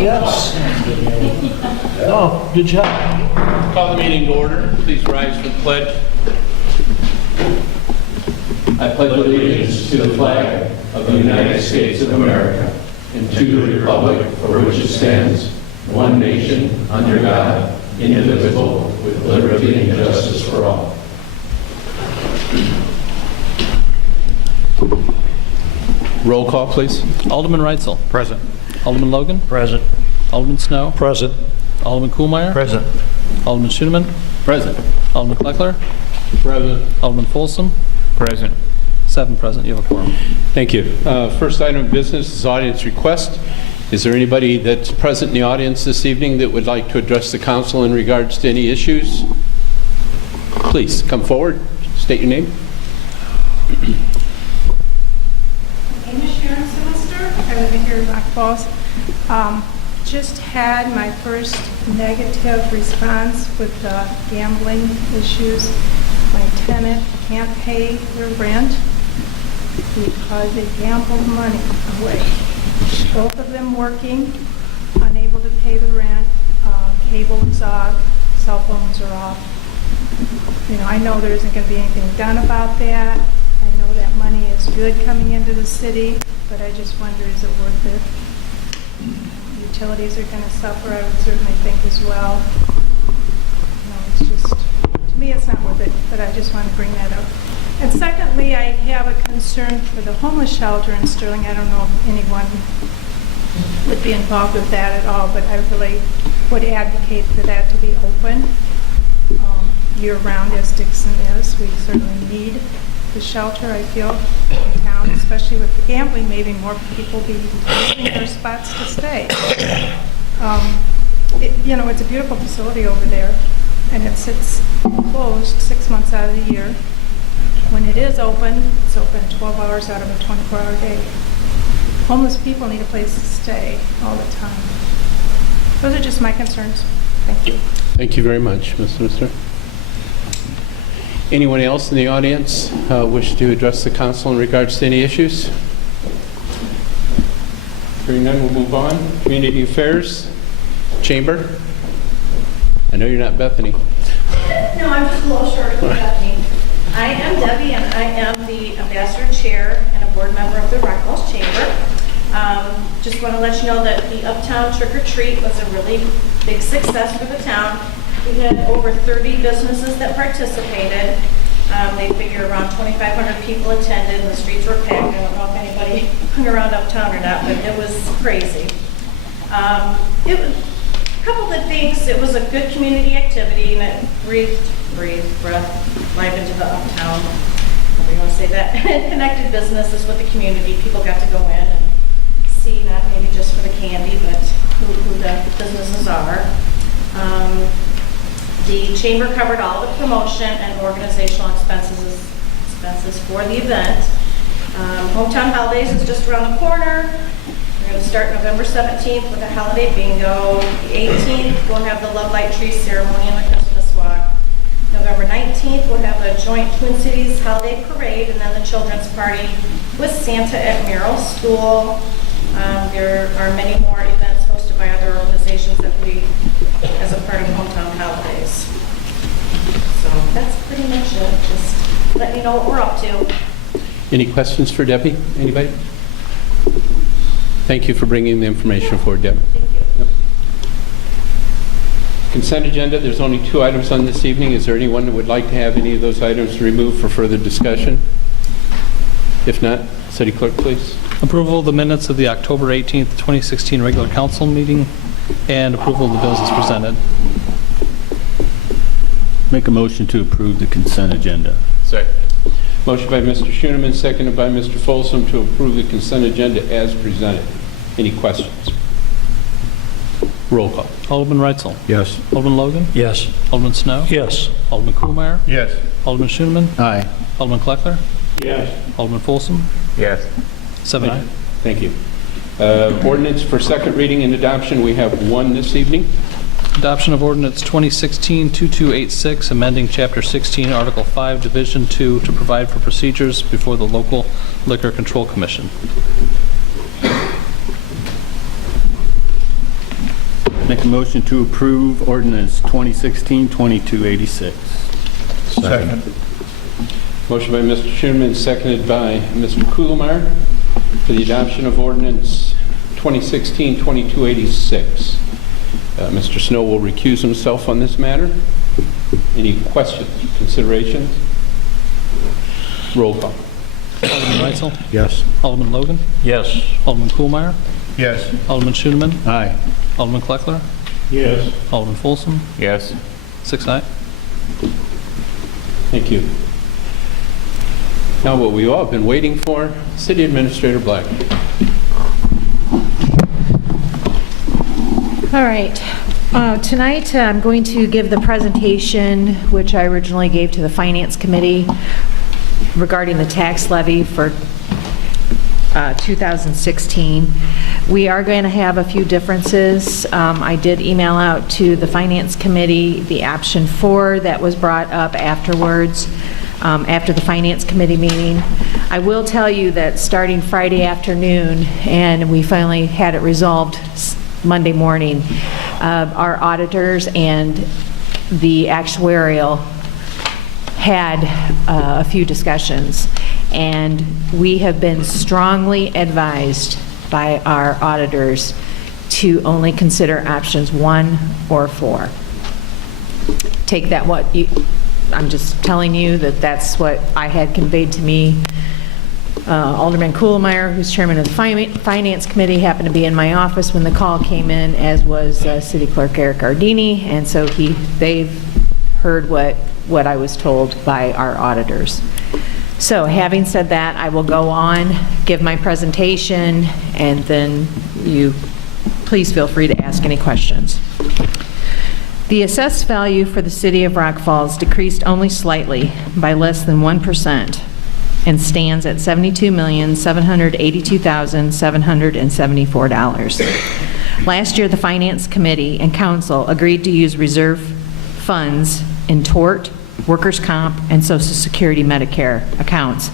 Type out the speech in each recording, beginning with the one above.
Yes. Oh, good job. Call the meeting to order. Please rise for the pledge. I pledge allegiance to the flag of the United States of America and to the republic for which it stands, one nation, under God, indivisible, with liberty and justice for all. Roll call, please. Alderman Reitzel. Present. Alderman Logan. Present. Alderman Snow. Present. Alderman Kuhlmeier. Present. Alderman Schoeneman. Present. Alderman Kleckler. Present. Alderman Folsom. Present. 7 present. You have a quorum. Thank you. First item of business is audience request. Is there anybody that's present in the audience this evening that would like to address the council in regards to any issues? Please come forward. State your name. My name is Sharon Sinister. I live here in Rock Falls. Just had my first negative response with the gambling issues. My tenant can't pay their rent because they gambled money away. Both of them working, unable to pay the rent. Cable is off, cell phones are off. You know, I know there isn't going to be anything done about that. I know that money is good coming into the city, but I just wonder, is it worth it? Utilities are going to suffer, I would certainly think as well. No, it's just, to me, it's not worth it, but I just want to bring that up. And secondly, I have a concern for the homeless shelter in Sterling. I don't know if anyone would be involved with that at all, but I really would advocate for that to be open year-round, as Dixon is. We certainly need the shelter, I feel, in town, especially with the gambling. Maybe more people be using their spots to stay. You know, it's a beautiful facility over there, and it sits closed 6 months out of the year. When it is open, it's open 12 hours out of a 24-hour day. Homeless people need a place to stay all the time. Those are just my concerns. Thank you. Thank you very much, Ms. Minister. Anyone else in the audience wish to address the council in regards to any issues? Hearing none, we'll move on. Community Affairs, Chamber. I know you're not Bethany. No, I'm just a little short of Bethany. I am Debbie, and I am the ambassador chair and a board member of the Rock Falls Chamber. Just want to let you know that the Uptown Trick or Treat was a really big success for the town. We had over 30 businesses that participated. They figure around 2,500 people attended, and the streets were packed. I don't know if anybody hung around Uptown or not, but it was crazy. It was a couple of things. It was a good community activity, and it breathed breath life into the Uptown. However you want to say that. Connected businesses with the community. People got to go in and see, not maybe just for the candy, but who the businesses are. The chamber covered all the promotion and organizational expenses for the event. Hometown Holidays is just around the corner. We're going to start November 17th with a holiday bingo. The 18th, we'll have the Love Light Tree Ceremony and the Christmas Walk. November 19th, we'll have a joint Twin Cities Holiday Parade and then the Children's Party with Santa at Merrill School. There are many more events hosted by other organizations that we, as a part of Hometown Holidays. So that's pretty much it. Just let me know what we're up to. Any questions for Debbie? Anybody? Thank you for bringing the information forward, Deb. Thank you. Yep. Consent agenda, there's only 2 items on this evening. Is there anyone that would like to have any of those items removed for further discussion? If not, City Clerk, please. Approval of the minutes of the October 18th, 2016 regular council meeting and approval of the bills as presented. Make a motion to approve the consent agenda. Second. Motion by Mr. Schoeneman, seconded by Mr. Folsom to approve the consent agenda as presented. Any questions? Roll call. Alderman Reitzel. Yes. Alderman Logan. Yes. Alderman Snow. Yes. Alderman Kuhlmeier. Yes. Alderman Schoeneman. Aye. Alderman Kleckler. Yes. Alderman Folsom. Yes. 7 ayes. Thank you. Ordinance for second reading and adoption, we have 1 this evening. Adoption of ordinance 2016-2286, amending Chapter 16, Article 5, Division 2, to provide for procedures before the local Liquor Control Commission. Make a motion to approve ordinance 2016-2286. Second. Motion by Mr. Schoenman, seconded by Mr. Kugelmeyer for the adoption of ordinance 2016-2286. Mr. Snow will recuse himself on this matter. Any questions, considerations? Roll call. Alderman Reitzel? Yes. Alderman Logan? Yes. Alderman Kuhlmeyer? Yes. Alderman Schoeneman? Aye. Alderman Kleckler? Yes. Alderman Folsom? Yes. 6 aye. Thank you. Now what we all have been waiting for, City Administrator Black. All right. Tonight, I'm going to give the presentation, which I originally gave to the Finance Committee regarding the tax levy for 2016. We are going to have a few differences. I did email out to the Finance Committee the option 4 that was brought up afterwards, after the Finance Committee meeting. I will tell you that starting Friday afternoon, and we finally had it resolved Monday morning, our auditors and the actuarial had a few discussions, and we have been strongly advised by our auditors to only consider options 1 or 4. Take that I'm just telling you that that's what I had conveyed to me. Alderman Kuhlmeyer, who's chairman of the Finance Committee, happened to be in my office when the call came in, as was City Clerk Eric Ardini, and so they've heard what I was told by our auditors. So having said that, I will go on, give my presentation, and then you please feel free to ask any questions. The assessed value for the city of Rock Falls decreased only slightly by less than 1% and stands at $72,782,774. Last year, the Finance Committee and Council agreed to use reserve funds in tort, workers' comp, and Social Security Medicare accounts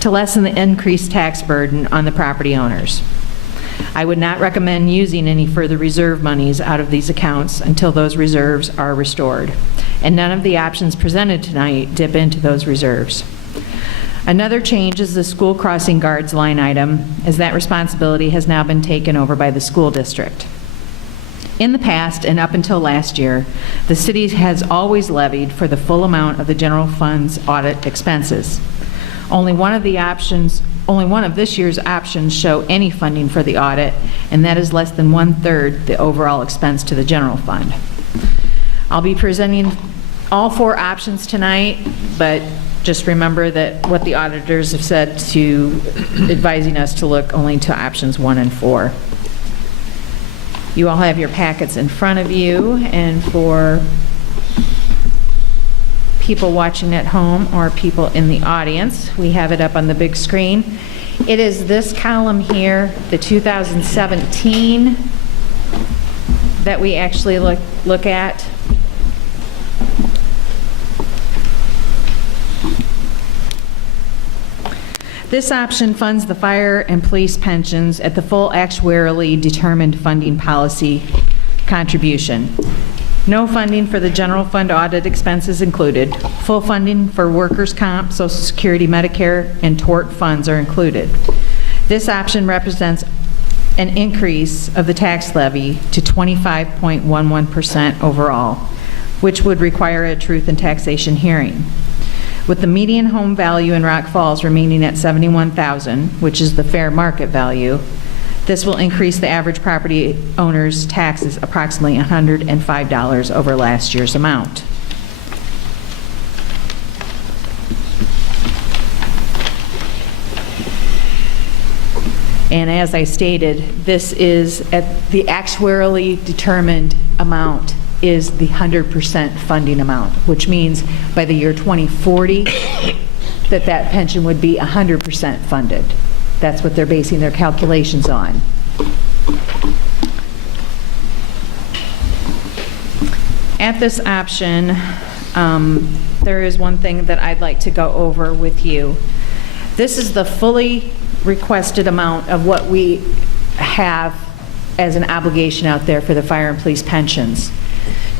to lessen the increased tax burden on the property owners. I would not recommend using any further reserve monies out of these accounts until those reserves are restored, and none of the options presented tonight dip into those reserves. Another change is the school crossing guards line item, as that responsibility has now been taken over by the school district. In the past, and up until last year, the city has always levied for the full amount of the general fund's audit expenses. Only one of this year's options show any funding for the audit, and that is less than 1/3 the overall expense to the general fund. I'll be presenting all 4 options tonight, but just remember that what the auditors have said to advising us to look only to options 1 and 4. You all have your packets in front of you, and for people watching at home or people in the audience, we have it up on the big screen. It is this column here, the 2017, that we actually look at. This option funds the fire and police pensions at the full actuarially determined funding policy contribution. No funding for the general fund audit expenses included. Full funding for workers' comp, Social Security, Medicare, and tort funds are included. This option represents an increase of the tax levy to 25.11% overall, which would require a truth in taxation hearing. With the median home value in Rock Falls remaining at $71,000, which is the fair market value, this will increase the average property owner's taxes approximately $105 over last year's amount. And as I stated, this is at the actuarially determined amount is the 100% funding amount, which means by the year 2040 that pension would be 100% funded. That's what they're basing their calculations on. At this option, there is one thing that I'd like to go over with you. This is the fully requested amount of what we have as an obligation out there for the fire and police pensions.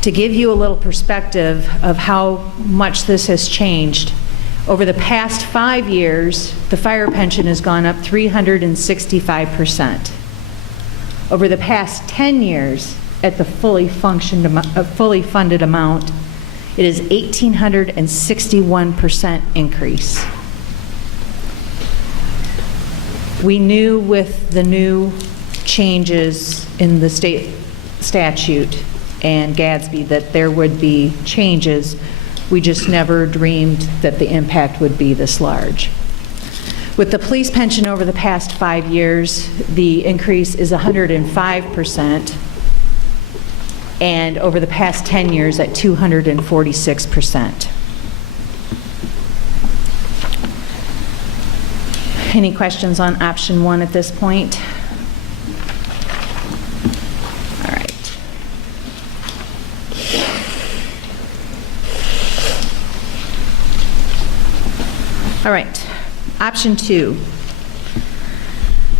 To give you a little perspective of how much this has changed, over the past 5 years, the fire pension has gone up 365%. Over the past 10 years, at the fully funded amount, it is 1,861% increase. We knew with the new changes in the state statute and Gadsby that there would be changes. We just never dreamed that the impact would be this large. With the police pension over the past 5 years, the increase is 105%, and over the past 10 years at 246%. Any questions on option 1 at this point? All right. All right. Option 2.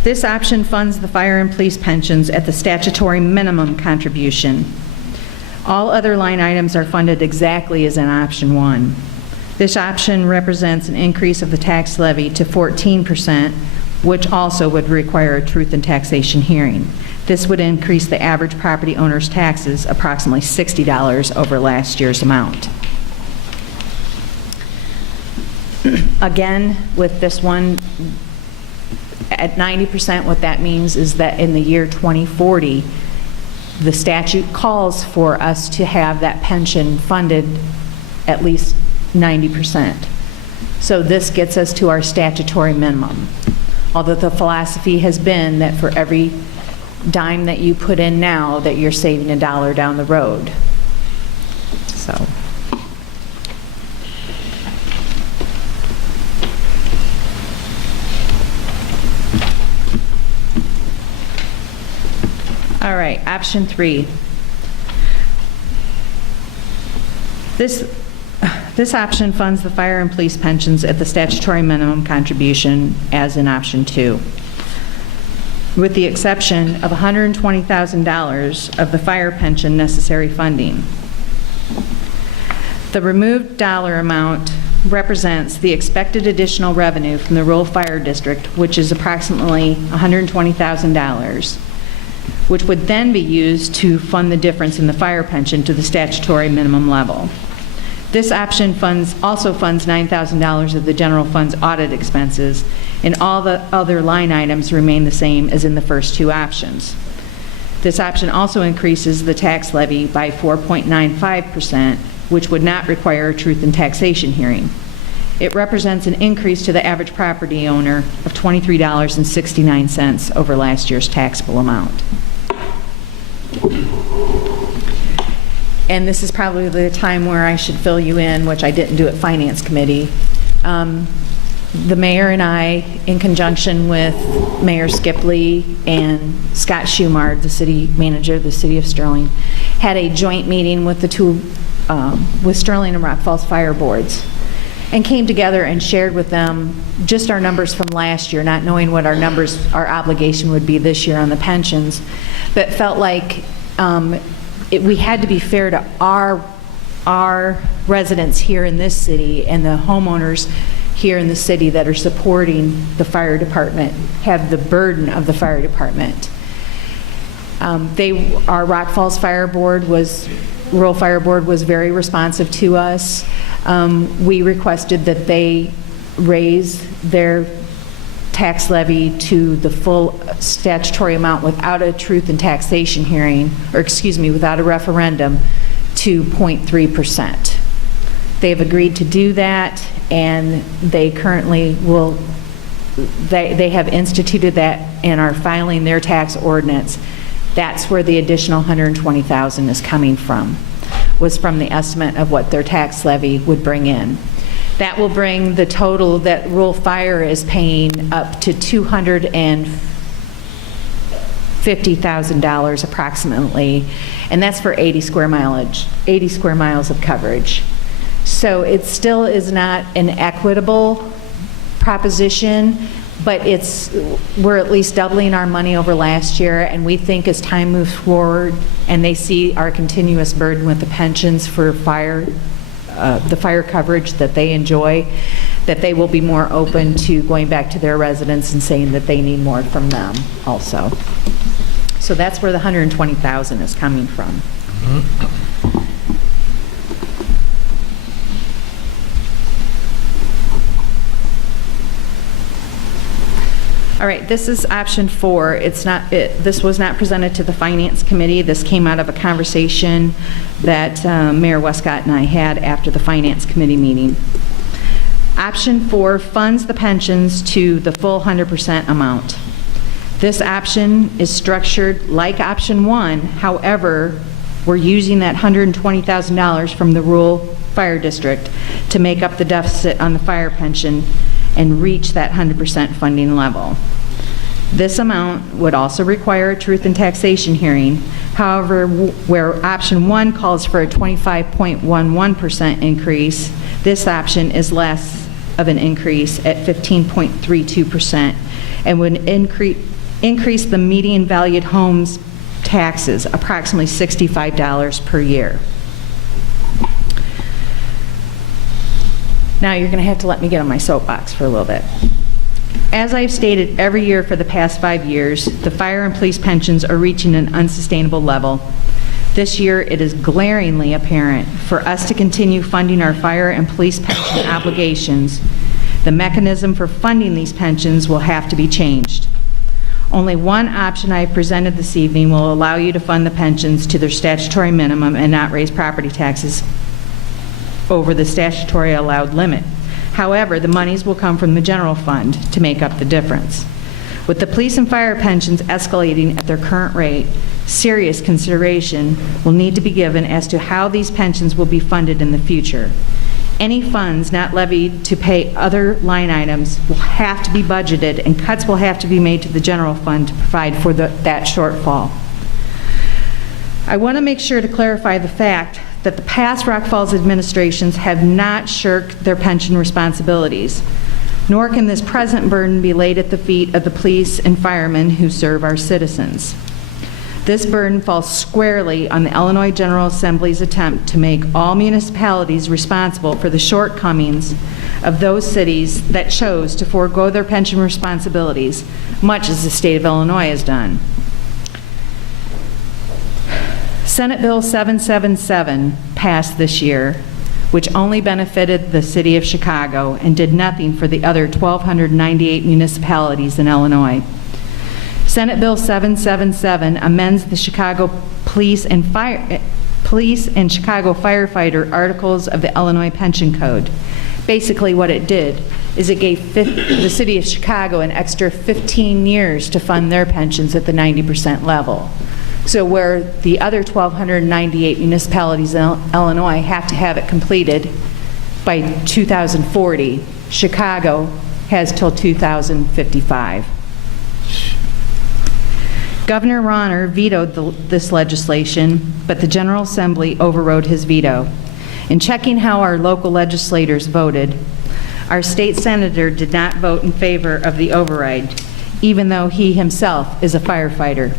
This option funds the fire and police pensions at the statutory minimum contribution. All other line items are funded exactly as in option 1. This option represents an increase of the tax levy to 14%, which also would require a truth in taxation hearing. This would increase the average property owner's taxes approximately $60 over last year's amount. Again, with this one, at 90%, what that means is that in the year 2040, the statute calls for us to have that pension funded at least 90%. So this gets us to our statutory minimum. Although the philosophy has been that for every dime that you put in now, that you're saving $1 down the road. So. All right, option 3. This option funds the fire and police pensions at the statutory minimum contribution as in option 2, with the exception of $120,000 of the fire pension necessary funding. The removed dollar amount represents the expected additional revenue from the rural fire district, which is approximately $120,000, which would then be used to fund the difference in the fire pension to the statutory minimum level. This option also funds $9,000 of the general fund's audit expenses, and all the other line items remain the same as in the first 2 options. This option also increases the tax levy by 4.95%, which would not require a truth in taxation hearing. It represents an increase to the average property owner of $23.69 over last year's taxable amount. And this is probably the time where I should fill you in, which I didn't do at Finance Committee. The mayor and I, in conjunction with Mayor Skipley and Scott Schumard, the city manager of the city of Sterling, had a joint meeting with with Sterling and Rock Falls Fire Boards, and came together and shared with them just our numbers from last year, not knowing what our obligation would be this year on the pensions, but felt like we had to be fair to our residents here in this city, and the homeowners here in the city that are supporting the fire department have the burden of the fire department. Our Rock Falls Fire Board Rural Fire Board was very responsive to us. We requested that they raise their tax levy to the full statutory amount without a truth in taxation hearing, or excuse me, without a referendum, to 0.3%. They've agreed to do that, and they currently will, they have instituted that and are filing their tax ordinance. That's where the additional $120,000 is coming from, was from the estimate of what their tax levy would bring in. That will bring the total that rural fire is paying up to $250,000 approximately, and that's for 80 square miles of coverage. So it still is not an equitable proposition, But we're at least doubling our money over last year, and we think as time moves forward and they see our continuous burden with the pensions for fire, the fire coverage that they enjoy, that they will be more open to going back to their residents and saying that they need more from them also. So that's where the $120,000 is coming from. All right, this is option 4. This was not presented to the Finance Committee. This came out of a conversation that Mayor Westcott and I had after the Finance Committee meeting. Option 4 funds the pensions to the full 100% amount. This option is structured like option 1. However, we're using that $120,000 from the rural fire district to make up the deficit on the fire pension and reach that 100% funding level. This amount would also require a truth and taxation hearing. However, where option 1 calls for a 25.11% increase, this option is less of an increase at 15.32% and would increase the median valued homes taxes approximately $65 per year. Now you're going to have to let me get on my soapbox for a little bit. As I've stated every year for the past 5 years, the fire and police pensions are reaching an unsustainable level. This year, it is glaringly apparent for us to continue funding our fire and police pension obligations. The mechanism for funding these pensions will have to be changed. Only one option I presented this evening will allow you to fund the pensions to their statutory minimum and not raise property taxes over the statutory allowed limit. However, the monies will come from the general fund to make up the difference. With the police and fire pensions escalating at their current rate, serious consideration will need to be given as to how these pensions will be funded in the future. Any funds not levied to pay other line items will have to be budgeted, and cuts will have to be made to the general fund to provide for that shortfall. I want to make sure to clarify the fact that the past Rock Falls administrations have not shirked their pension responsibilities, nor can this present burden be laid at the feet of the police and firemen who serve our citizens. This burden falls squarely on the Illinois General Assembly's attempt to make all municipalities responsible for the shortcomings of those cities that chose to forego their pension responsibilities, much as the state of Illinois has done. Senate Bill 777 passed this year, which only benefited the city of Chicago and did nothing for the other 1,298 municipalities in Illinois. Senate Bill 777 amends the Chicago Police and Chicago Firefighter Articles of the Illinois Pension Code. Basically what it did is it gave the city of Chicago an extra 15 years to fund their pensions at the 90% level. So where the other 1,298 municipalities in Illinois have to have it completed by 2040, Chicago has till 2055. Governor Rauner vetoed this legislation, but the General Assembly overrode his veto. In checking how our local legislators voted, our state senator did not vote in favor of the override, even though he himself is a firefighter.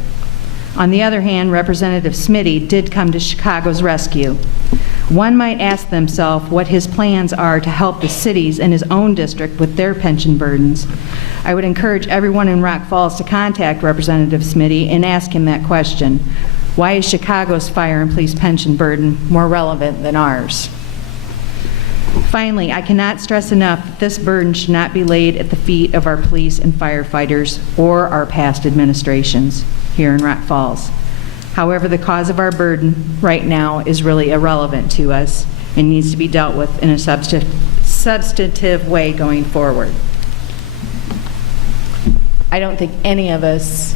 On the other hand, Representative Smitty did come to Chicago's rescue. One might ask themselves what his plans are to help the cities in his own district with their pension burdens. I would encourage everyone in Rock Falls to contact Representative Smitty and ask him that question. Why is Chicago's fire and police pension burden more relevant than ours? Finally, I cannot stress enough that this burden should not be laid at the feet of our police and firefighters or our past administrations here in Rock Falls. However, the cause of our burden right now is really irrelevant to us and needs to be dealt with in a substantive way going forward. I don't think any of us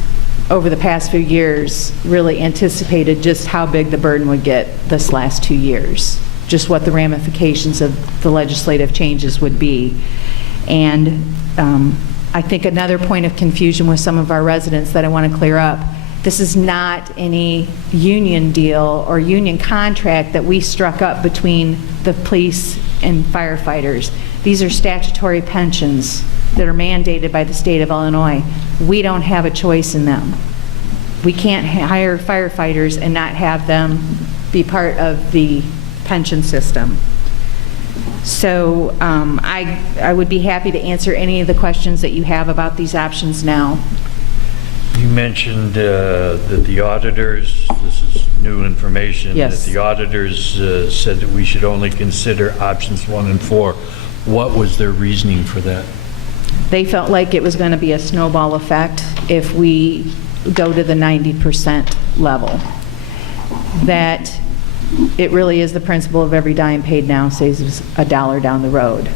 over the past few years really anticipated just how big the burden would get this last 2 years, just what the ramifications of the legislative changes would be. And I think another point of confusion with some of our residents that I want to clear up, this is not any union deal or union contract that we struck up between the police and firefighters. These are statutory pensions that are mandated by the state of Illinois. We don't have a choice in them. We can't hire firefighters and not have them be part of the pension system. So I would be happy to answer any of the questions that you have about these options now. You mentioned that the auditors, this is new information. Yes. That the auditors said that we should only consider options 1 and 4. What was their reasoning for that? They felt like it was going to be a snowball effect if we go to the 90% level. That it really is the principle of every dime paid now saves us a dollar down the road.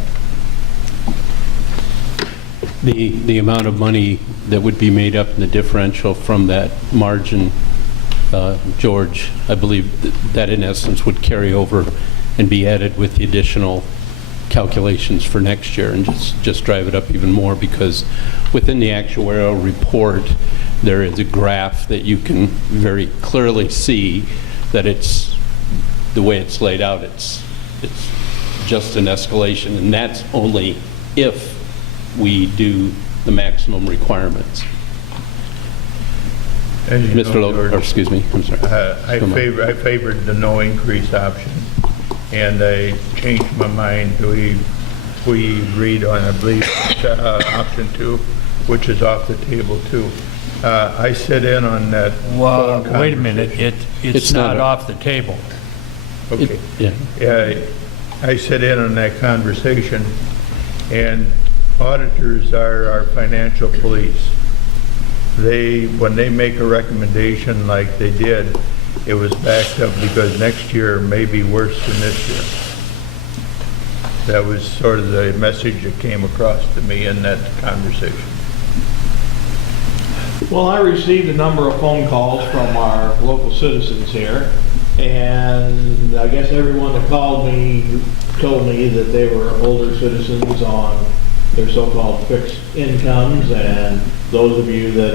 The amount of money that would be made up in the differential from that margin, George, I believe that in essence would carry over and be added with the additional calculations for next year and just drive it up even more, because within the actuarial report there is a graph that you can very clearly see that it's the way it's laid out, it's just an escalation, and that's only if we do the maximum requirements. As you Mr. know, Logan, or George, excuse me, I'm sorry. I favored the no increase option, and I changed my mind. We agreed on, I believe, option 2, which is off the table too. I sit in on that. Well, phone wait a minute, conversation. it's not off the table. Okay. Yeah. I sit in on that conversation, and auditors are our financial police. When they make a recommendation like they did, it was backed up because next year may be worse than this year. That was sort of the message that came across to me in that conversation. Well, I received a number of phone calls from our local citizens here, and I guess everyone that called me told me that they were older citizens on their so-called fixed incomes, and those of you that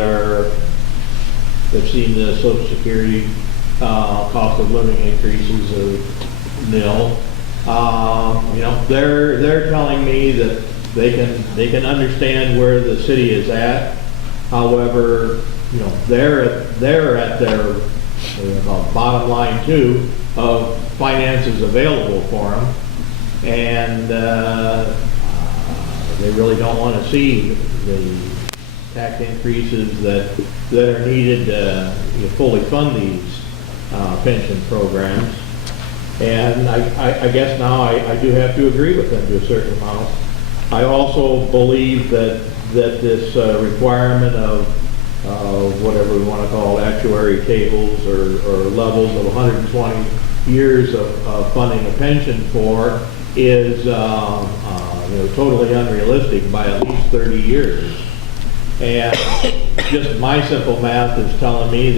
have seen the Social Security cost of living increases are nil. You know, they're telling me that they can understand where the city is at. However, you know, they're at their what do you call it, bottom line too of finances available for them, and they really don't want to see the tax increases that are needed to fully fund these pension programs. And I guess now I do have to agree with them to a certain amount. I also believe that this requirement of whatever we want to call actuary tables or levels of 120 years of funding a pension for is totally unrealistic by at least 30 years. And just my simple math is telling me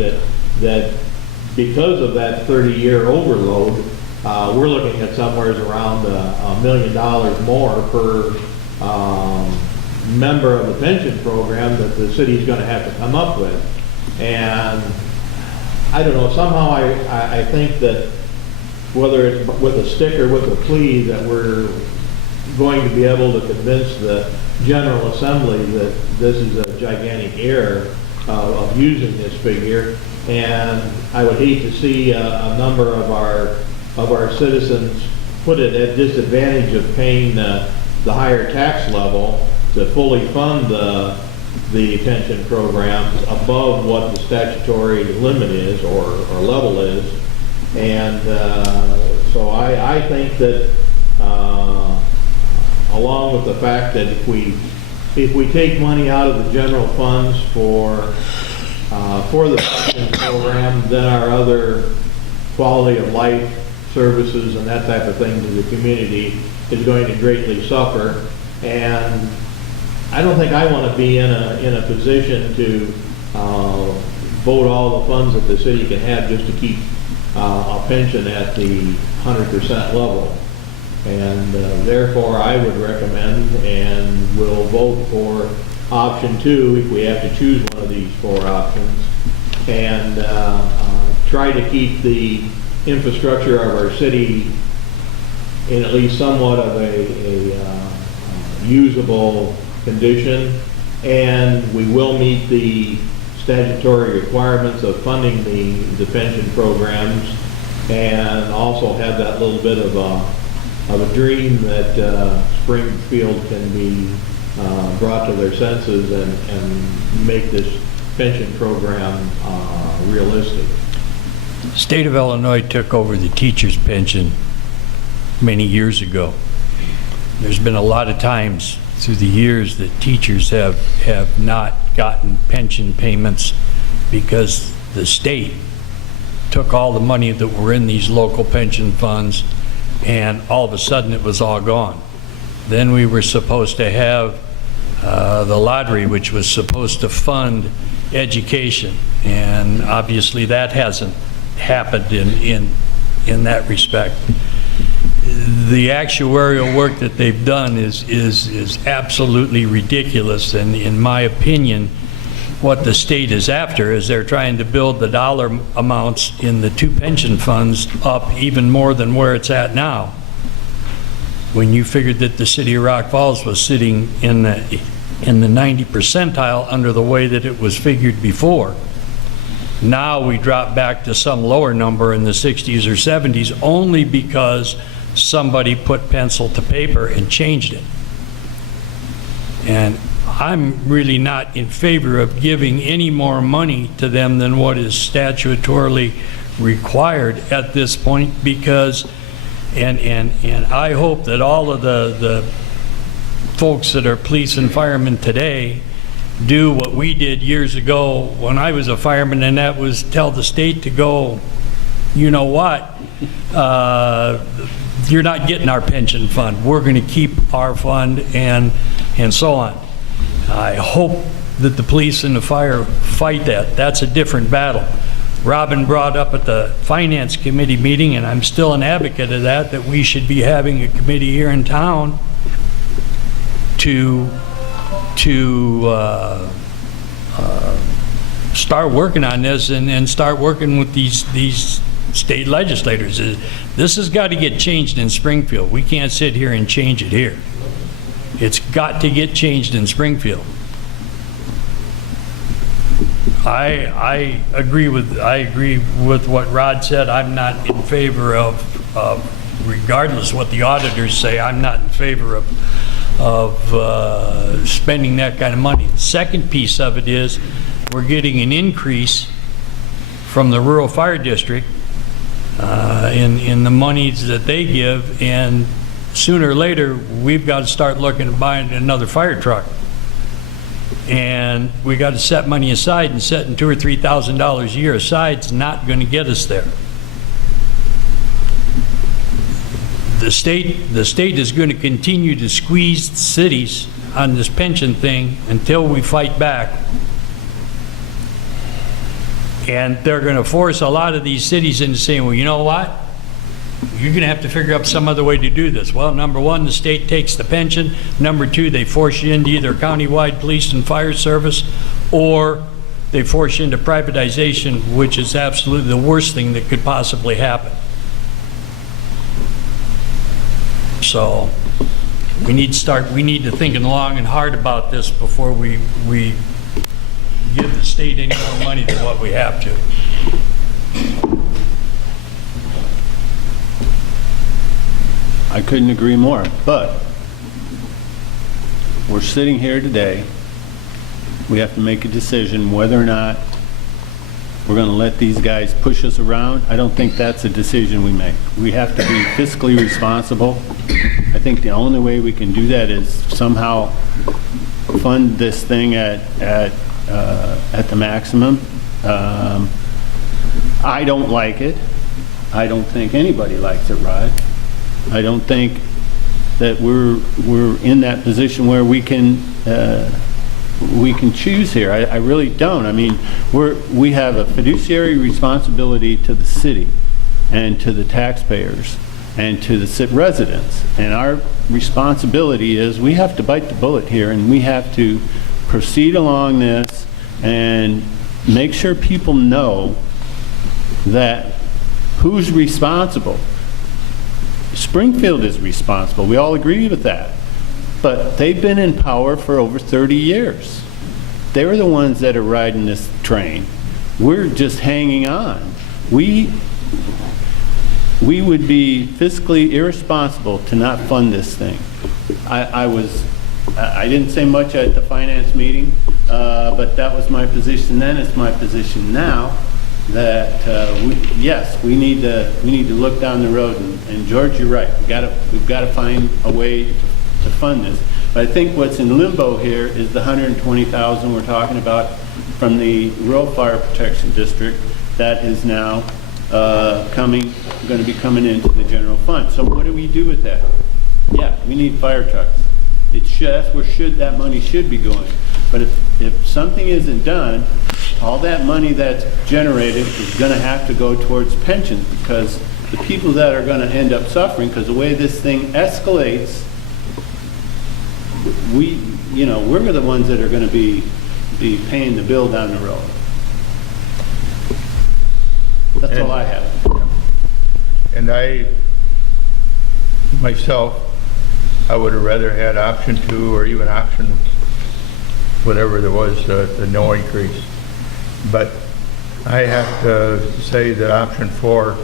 that because of that 30-year overload, we're looking at somewhere around $1 million more per member of the pension program that the city's going to have to come up with. And I don't know, somehow I think that whether it's with a stick or with a plea, that we're going to be able to convince the General Assembly that this is a gigantic error of using this figure. And I would hate to see a number of our citizens put it at disadvantage of paying the higher tax level to fully fund the pension programs above what the statutory limit is or level is. And so I think that along with the fact that if we take money out of the general funds for the pension program, then our other quality of life services and that type of thing to the community is going to greatly suffer. And I don't think I want to be in a position to vote all the funds that the city can have just to keep a pension at the 100% level. And therefore, I would recommend and will vote for option 2 if we have to choose one of these 4 options, and try to keep the infrastructure of our city in at least somewhat of a usable condition, and we will meet the statutory requirements of funding the pension programs, and also have that little bit of a dream that Springfield can be brought to their senses and make this pension program realistic. State of Illinois took over the teacher's pension many years ago. There's been a lot of times through the years that teachers have not gotten pension payments because the state took all the money that were in these local pension funds, and all of a sudden it was all gone. Then we were supposed to have the lottery, which was supposed to fund education, and obviously that hasn't happened in that respect. The actuarial work that they've done is absolutely ridiculous, and in my opinion, what the state is after is they're trying to build the dollar amounts in the two pension funds up even more than where it's at now. When you figured that the city of Rock Falls was sitting in the 90 percentile under the way that it was figured before, now we drop back to some lower number in the 60s or 70s only because somebody put pencil to paper and changed it. And I'm really not in favor of giving any more money to them than what is statutorily required at this point, because and I hope that all of the folks that are police and firemen today do what we did years ago when I was a fireman, and that was tell the state to go, you know what, you're not getting our pension fund. We're going to keep our fund, and so on. I hope that the police and the fire fight that. That's a different battle. Robin brought up at the Finance Committee meeting, and I'm still an advocate of that we should be having a committee here in town to start working on this and start working with these state legislators. This has got to get changed in Springfield. We can't sit here and change it here. It's got to get changed in Springfield. I agree with what Rod said. I'm not in favor of, regardless what the auditors say, I'm not in favor of spending that kind of money. The second piece of it is we're getting an increase from the rural fire district in the monies that they give, and sooner or later we've got to start looking at buying another fire truck, and we got to set money aside, and setting $2,000 or $3,000 a year aside is not going to get us there. The state is going to continue to squeeze cities on this pension thing until we fight back. And they're going to force a lot of these cities into saying, well, you know what? You're going to have to figure out some other way to do this. Well, number one, the state takes the pension. Number two, they force you into either countywide police and fire service, or they force you into privatization, which is absolutely the worst thing that could possibly happen. So we need to think long and hard about this before we give the state any more money than what we have to. I couldn't agree more, but we're sitting here today. We have to make a decision whether or not we're going to let these guys push us around. I don't think that's a decision we make. We have to be fiscally responsible. I think the only way we can do that is somehow fund this thing at the maximum. I don't like it. I don't think anybody likes it, Rod. I don't think that we're in that position where we can choose here. I really don't. I mean, we have a fiduciary responsibility to the city and to the taxpayers and to the residents. And our responsibility is we have to bite the bullet here, and we have to proceed along this and make sure people know that who's responsible. Springfield is responsible. We all agree with that. but they've been in power for over 30 years. They're the ones that are riding this train. We're just hanging on. We would be fiscally irresponsible to not fund this thing. I didn't say much at the finance meeting, but that was my position then, it's my position now, that, yes, we need to look down the road, and George, you're right, we've got to find a way to fund this. But I think what's in limbo here is the $120,000 we're talking about from the Rural Fire Protection District that is now going to be coming into the general fund. So what do we do with that? Yeah, we need fire trucks. That's where that money should be going. But if something isn't done, all that money that's generated is going to have to go towards pensions, because the people that are going to end up suffering, because the way this thing escalates, we're the ones that are going to be paying the bill down the road. That's all I have. And myself, I would have rather had option 2 or even option whatever there was, the no increase. But I have to say that option 4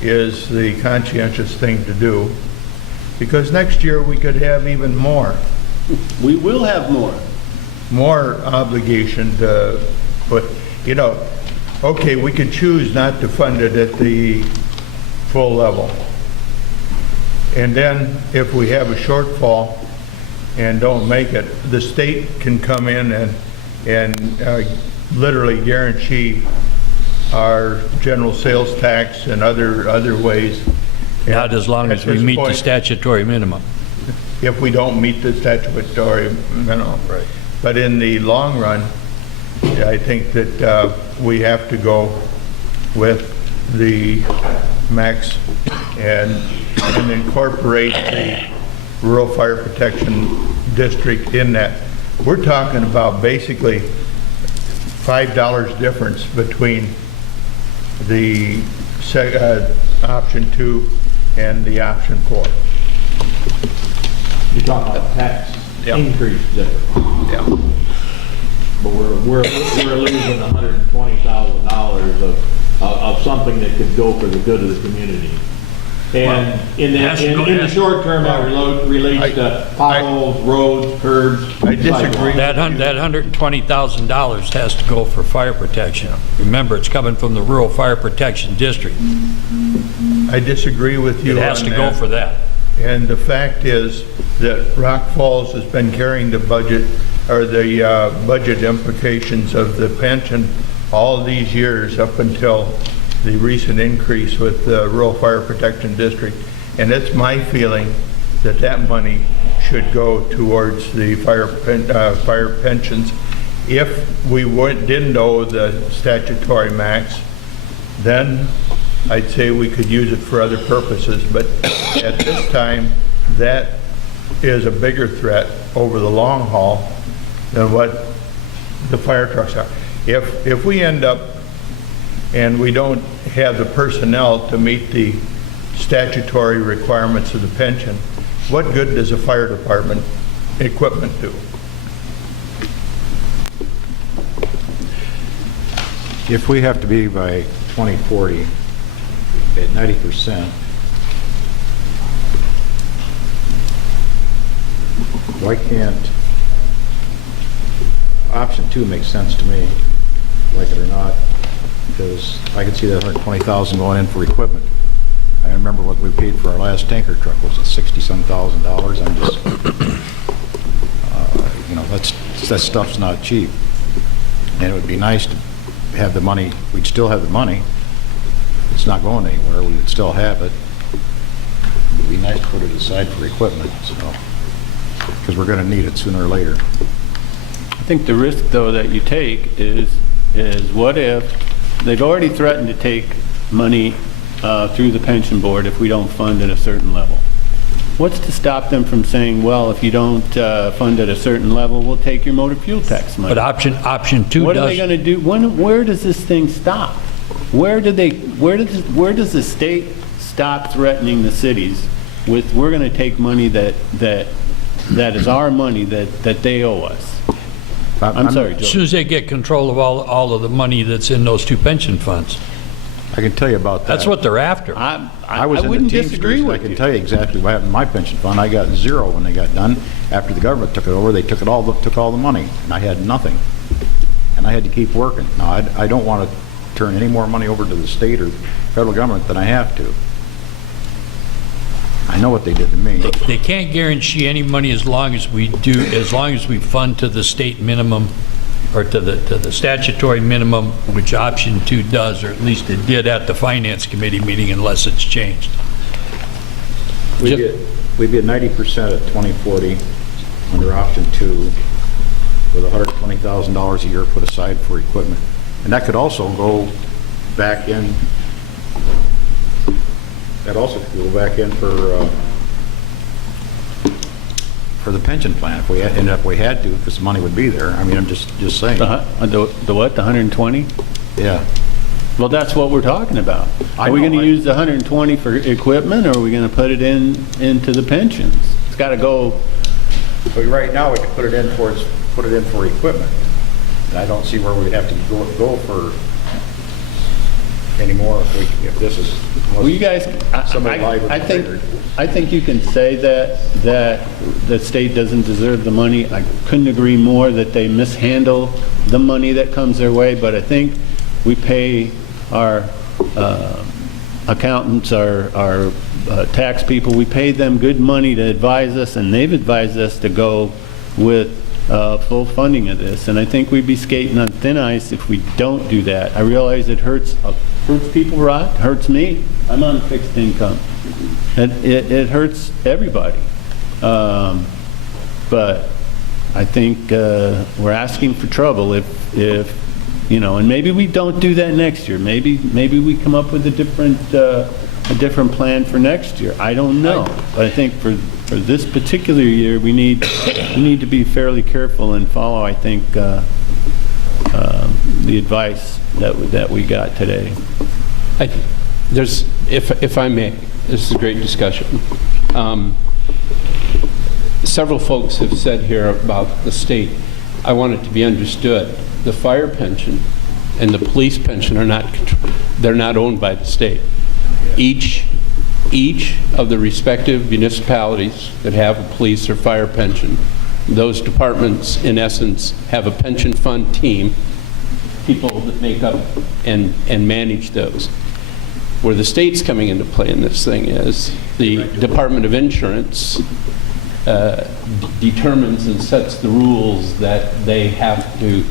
is the conscientious thing to do, because next year we could have even more. We will have more Obligation to put, okay, we could choose not to fund it at the full level. And then if we have a shortfall and don't make it, the state can come in and literally guarantee our general sales tax and other ways. Not as long as we meet the statutory minimum. If we don't meet the statutory minimum. Right. But in the long run, I think that we have to go with the max and incorporate the Rural Fire Protection District in that. We're talking about basically $5 difference between the option 2 and the option 4. You're talking about tax increase difference. Yeah. But we're losing $120,000 of something that could go for the good of the community. And in the short term, that relates to potholes, roads, curbs. I disagree. That $120,000 has to go for fire protection. Remember, it's coming from the Rural Fire Protection District. I disagree with you on It that. has to go for that. And the fact is that Rock Falls has been carrying the budget, or the budget implications of the pension all these years up until the recent increase with the Rural Fire Protection District. And it's my feeling that that money should go towards the fire pensions. If we didn't know the statutory max, then I'd say we could use it for other purposes. But at this time, that is a bigger threat over the long haul than what the fire trucks are. If we end up and we don't have the personnel to meet the statutory requirements of the pension, what good does a fire department equipment do? If we have to be by 2040 at 90%, why can't option 2 make sense to me, like it or not, because I could see that $120,000 going in for equipment. I remember what we paid for our last tanker truck, was it $60-some thousand? I'm just, that stuff's not cheap. And it would be nice to have the money, we'd still have the money. It's not going anywhere, we would still have it. It would be nice to put it aside for equipment, because we're going to need it sooner or later. I think the risk, though, that you take is what if they've already threatened to take money through the pension board if we don't fund at a certain level? What's to stop them from saying, well, if you don't fund at a certain level, we'll take your motor fuel tax money? But option 2 What are they does, going to do? Where does this thing stop? Where does the state stop threatening the cities with, we're going to take money that that is our money that they owe us. I'm sorry, As Joe. soon as they get control of all of the money that's in those two pension funds. I can tell you about that. That's what they're after. I was in the wouldn't Teamsters, disagree and I with can you. tell you exactly what happened in my pension fund. I got zero when they got done. After the government took it over, they took all the money, and I had nothing. And I had to keep working. Now, I don't want to turn any more money over to the state or federal government than I have to. I know what they did to me. They can't guarantee any money as long as we fund to the state minimum, or to the statutory minimum, which option 2 does, or at least it did at the finance committee meeting, unless it's changed. We'd be at 90% at 2040 under option 2 with $120,000 a year put aside for equipment. And that could also go back in, for the pension plan if we had to, because the money would be there. I mean, I'm just saying. The what, the 120? Yeah. Well, that's what we're talking about. I Are we know, going to use the 120 for equipment, or are we going to put it into the pensions? It's got to go, But right now, we could put it in for equipment. And I don't see where we'd have to go for anymore if this is. well, you guys, Somebody lied with I the think, figures. I think you can say that the state doesn't deserve the money. I couldn't agree more that they mishandle the money that comes their way, but I think we pay our accountants, our tax people, we pay them good money to advise us, and they've advised us to go with full funding of this. And I think we'd be skating on thin ice if we don't do that. I realize it hurts people, Rod, hurts me. I'm on fixed income. It hurts everybody. But I think we're asking for trouble if and maybe we don't do that next year. Maybe we come up with a different plan for next year. I don't know. But I think for this particular year, we need to be fairly careful and follow, I think, the advice that we got today. If I may, this is a great discussion. Several folks have said here about the state. I want it to be understood. The fire pension and the police pension they're not owned by the state. Each of the respective municipalities that have a police or fire pension, those departments, in essence, have a pension fund team, people that make up and manage those. Where the state's coming into play in this thing is the Department of Insurance determines and sets the rules that they have to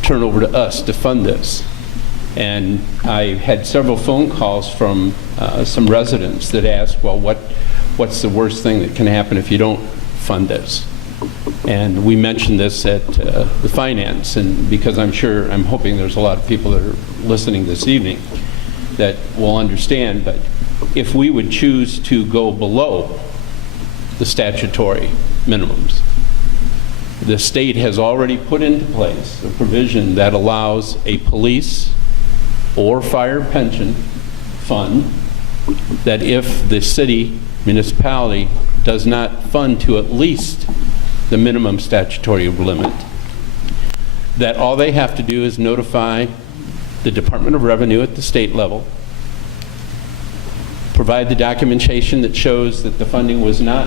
turn over to us to fund this. And I had several phone calls from some residents that asked, well, what's the worst thing that can happen if you don't fund this? And we mentioned this at the finance, and because I'm hoping there's a lot of people that are listening this evening that will understand, but if we would choose to go below the statutory minimums, the state has already put into place a provision that allows a police or fire pension fund that if the city municipality does not fund to at least the minimum statutory limit, that all they have to do is notify the Department of Revenue at the state level, provide the documentation that shows that the funding was not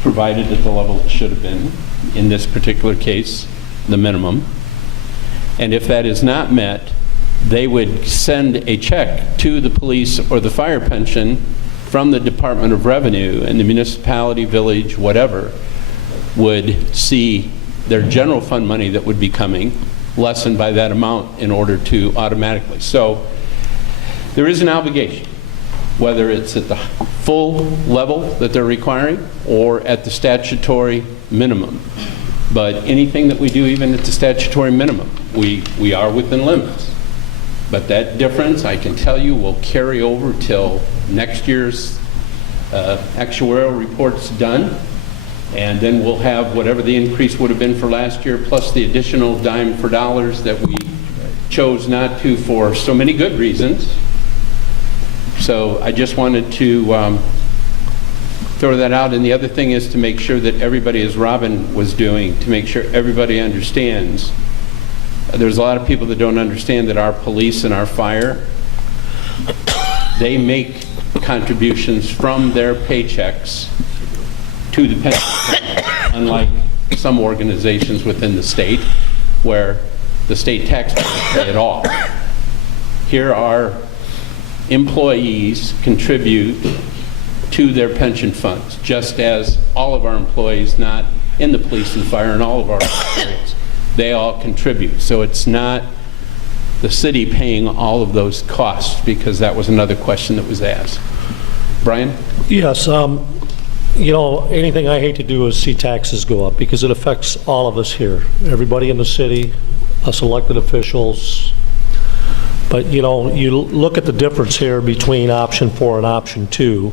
provided at the level it should have been, in this particular case, the minimum. And if that is not met, they would send a check to the police or the fire pension from the Department of Revenue, and the municipality, village, whatever, would see their general fund money that would be coming lessened by that amount in order to automatically. So there is an obligation, whether it's at the full level that they're requiring or at the statutory minimum. But anything that we do, even at the statutory minimum, we are within limits. But that difference, I can tell you, will carry over till next year's actuarial report's done, and then we'll have whatever the increase would have been for last year, plus the additional dime for dollars that we chose not to for so many good reasons. So I just wanted to throw that out. And the other thing is to make sure that everybody, as Robin was doing, to make sure everybody understands. There's a lot of people that don't understand that our police and our fire, they make contributions from their paychecks to the pension fund, unlike some organizations within the state where the state taxpayers pay it all. Here, our employees contribute to their pension funds, just as all of our employees, not in the police and fire, and all of our employees, they all contribute. So it's not the city paying all of those costs, because that was another question that was asked. Brian? Yes, you know, anything I hate to do is see taxes go up, because it affects all of us here, everybody in the city, us elected officials. But, you know, you look at the difference here between option 4 and option 2.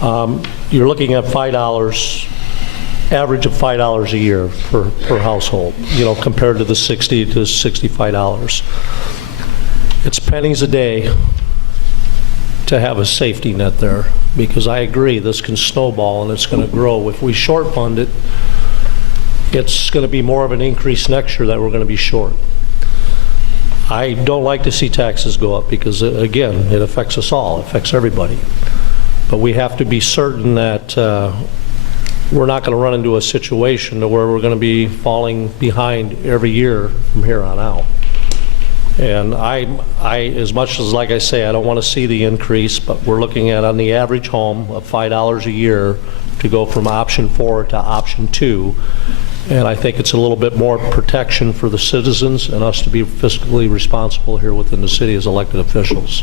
You're looking at $5, average of $5 a year per household, you know, compared to the $60 to $65. It's pennies a day to have a safety net there, because I agree, this can snowball and it's going to grow. If we short fund it, it's going to be more of an increase next year that we're going to be short. I don't like to see taxes go up because, again, it affects us all, it affects everybody. But we have to be certain that we're not going to run into a situation to where we're going to be falling behind every year from here on out. And I, as much as, like I say, I don't want to see the increase, but we're looking at, on the average home, of $5 a year to go from option 4 to option 2. And I think it's a little bit more protection for the citizens and us to be fiscally responsible here within the city as elected officials.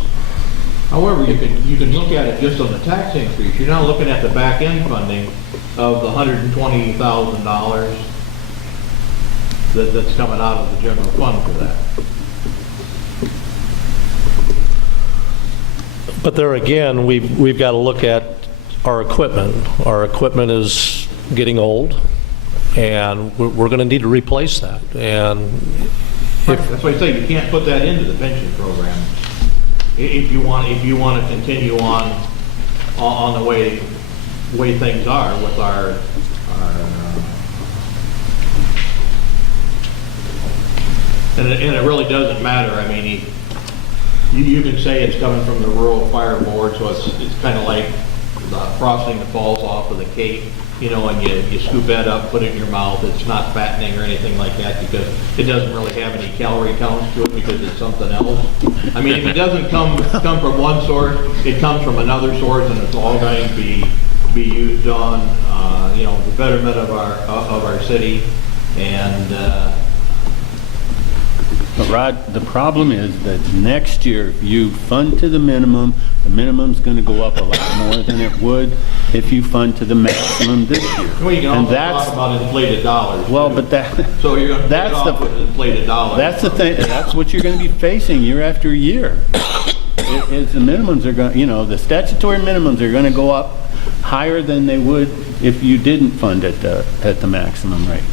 However, you can look at it just on the tax increase. You're not looking at the back end funding of the $120,000 that's coming out of the general fund for that. But there again, we've got to look at our equipment. Our equipment is getting old, and we're going to need to replace that. And That's why I say you can't put that into the pension program if you want to continue on the way things are with our and it really doesn't matter. I mean, you can say it's coming from the rural fire board, so it's kind of like frosting that falls off of the cake, you know, and you scoop that up, put it in your mouth. It's not fattening or anything like that, because it doesn't really have any calorie counts to it, because it's something else. I mean, if it doesn't come from one source, it comes from another source, and it's all going to be used on, you know, the betterment of our city. And But Rod, the problem is that next year, if you fund to the minimum's going to go up a lot more than it would if you fund to the maximum this year. well, you can also talk about inflated dollars. Well, too. but that, So you're going to that's pay it off with inflated dollars. that's the thing, that's what you're going to be facing year after year. Is the minimums are going, you know, the statutory minimums are going to go up higher than they would if you didn't fund at the maximum rate.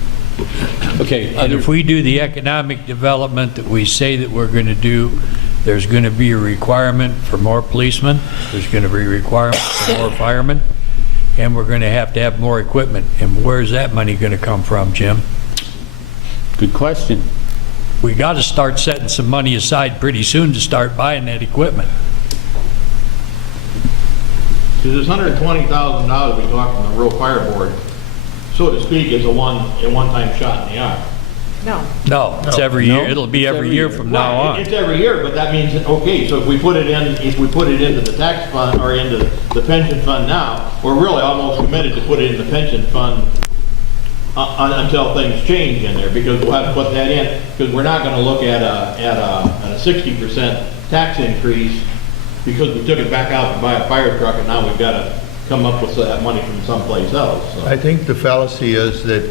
Okay. And if we do the economic development that we say that we're going to do, there's going to be a requirement for more policemen, there's going to be a requirement for more firemen, and we're going to have more equipment. And where's that money going to come from, Jim? Good question. We got to start setting some money aside pretty soon to start buying that equipment. So this $120,000 we talked from the rural fire board, so to speak, is a one-time shot in the arm. No, it's every year. It'll be every year from now Right, on. it's every year, but that means, okay, so if we put it into the tax fund or into the pension fund now, we're really almost committed to put it in the pension fund until things change in there, because we'll have to put that in, because we're not going to look at a 60% tax increase because we took it back out to buy a fire truck, and now we've got to come up with that money from someplace else. So. I think the fallacy is that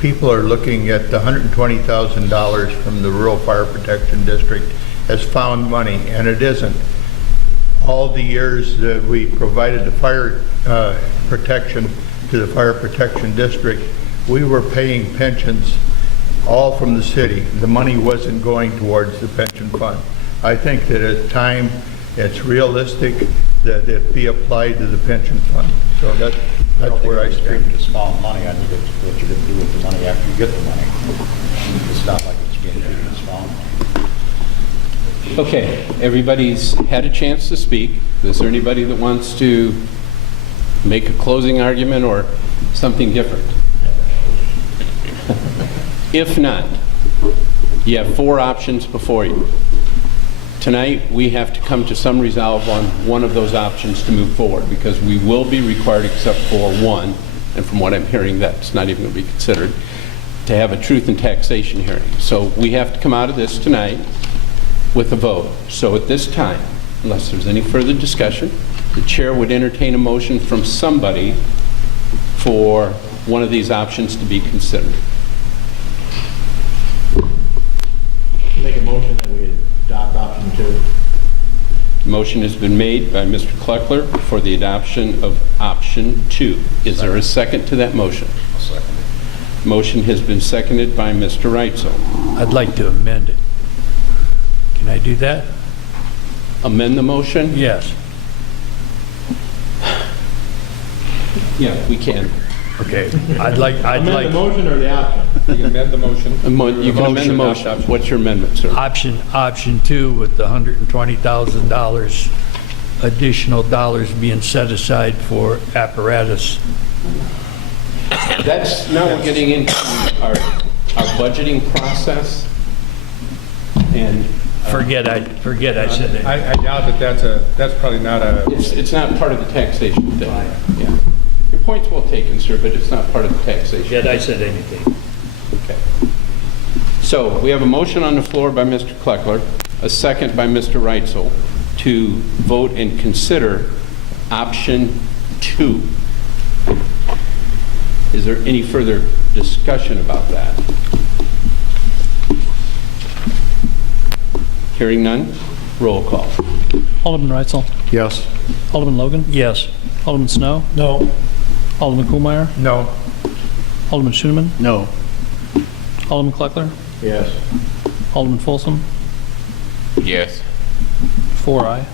people are looking at the $120,000 from the Rural Fire Protection District as found money, and it isn't. All the years that we provided the fire protection to the Fire Protection District, we were paying pensions all from the city. The money wasn't going towards the pension fund. I think that at time it's realistic that it be applied to the pension fund. So That's where I stand. It's found money, I think it's what you're going to do with the money after you get the money. It's not like it's being treated as found money. Okay, everybody's had a chance to speak. Is there anybody that wants to make a closing argument or something different? If not, you have 4 options before you. Tonight, we have to come to some resolve on one of those options to move forward, because we will be required, except for one, and from what I'm hearing, that's not even going to be considered, to have a truth and taxation hearing. So we have to come out of this tonight with a vote. So at this time, unless there's any further discussion, the chair would entertain a motion from somebody for one of these options to be considered. Make a motion that we adopt option 2. Motion has been made by Mr. Kleckler for the adoption of option 2. Is there a second to that motion? I'll second it. Motion has been seconded by Mr. Reitzel. I'd like to amend it. Can I do that? Amend the motion? Yes. Yeah, we can. Okay. I'd like, Amend the motion or the option? You can amend the motion. You can amend the motion. What's your amendment, sir? option 2 with the $120,000 additional dollars being set aside for apparatus. That's now we're getting into our budgeting process, and Forget I said it. I doubt that that's probably not a, it's not part of the taxation thing. Yeah. Your point's well taken, sir, but it's not part of the taxation. Forget I said anything. Okay. So we have a motion on the floor by Mr. Kleckler, a second by Mr. Reitzel, to vote and consider option 2. Is there any further discussion about that? Hearing none, roll call. Alderman Reitzel. Yes. Alderman Logan. Yes. Alderman Snow. No. Alderman Kuhlmeier. No. Alderman Schoeneman. No. Alderman Kleckler. Yes. Alderman Folsom. Yes. 4 aye.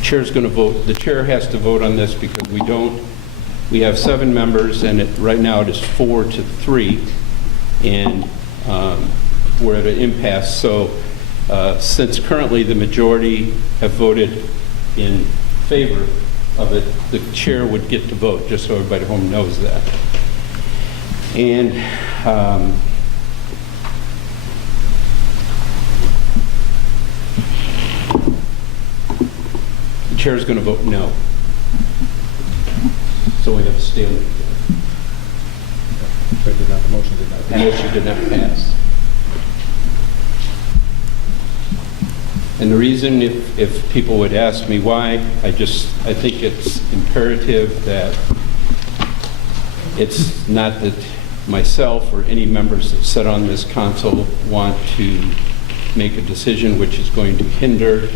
Chair's going to vote. The chair has to vote on this because we have 7 members, and right now it is 4-3, and we're at an impasse. So since currently the majority have voted in favor of it, the chair would get to vote, just so everybody at home knows that. And the chair is going to vote no. So we have a stalemate. the motion did not pass. Motion did not pass. And the reason, if people would ask me why, I think it's imperative that it's not that myself or any members that sit on this council want to make a decision which is going to hinder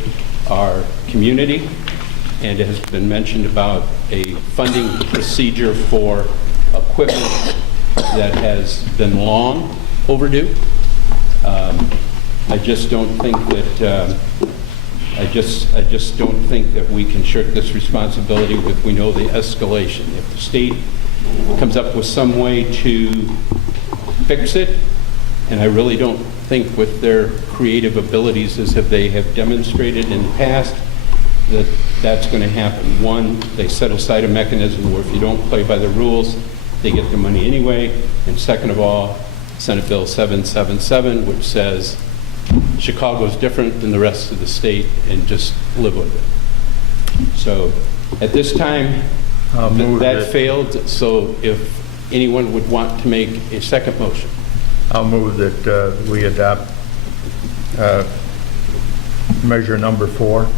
our community. And it has been mentioned about a funding procedure for equipment that has been long overdue. I just don't think that I just don't think that we can shirk this responsibility with, we know the escalation. If the state comes up with some way to fix it, and I really don't think with their creative abilities as they have demonstrated in the past, that that's going to happen. One, they set aside a mechanism where if you don't play by the rules, they get the money anyway. And second of all, Senate Bill 777, which says Chicago's different than the rest of the state, and just live with it. So at this time, that failed. So if anyone would want to make a second motion. I'll move that we adopt measure number 4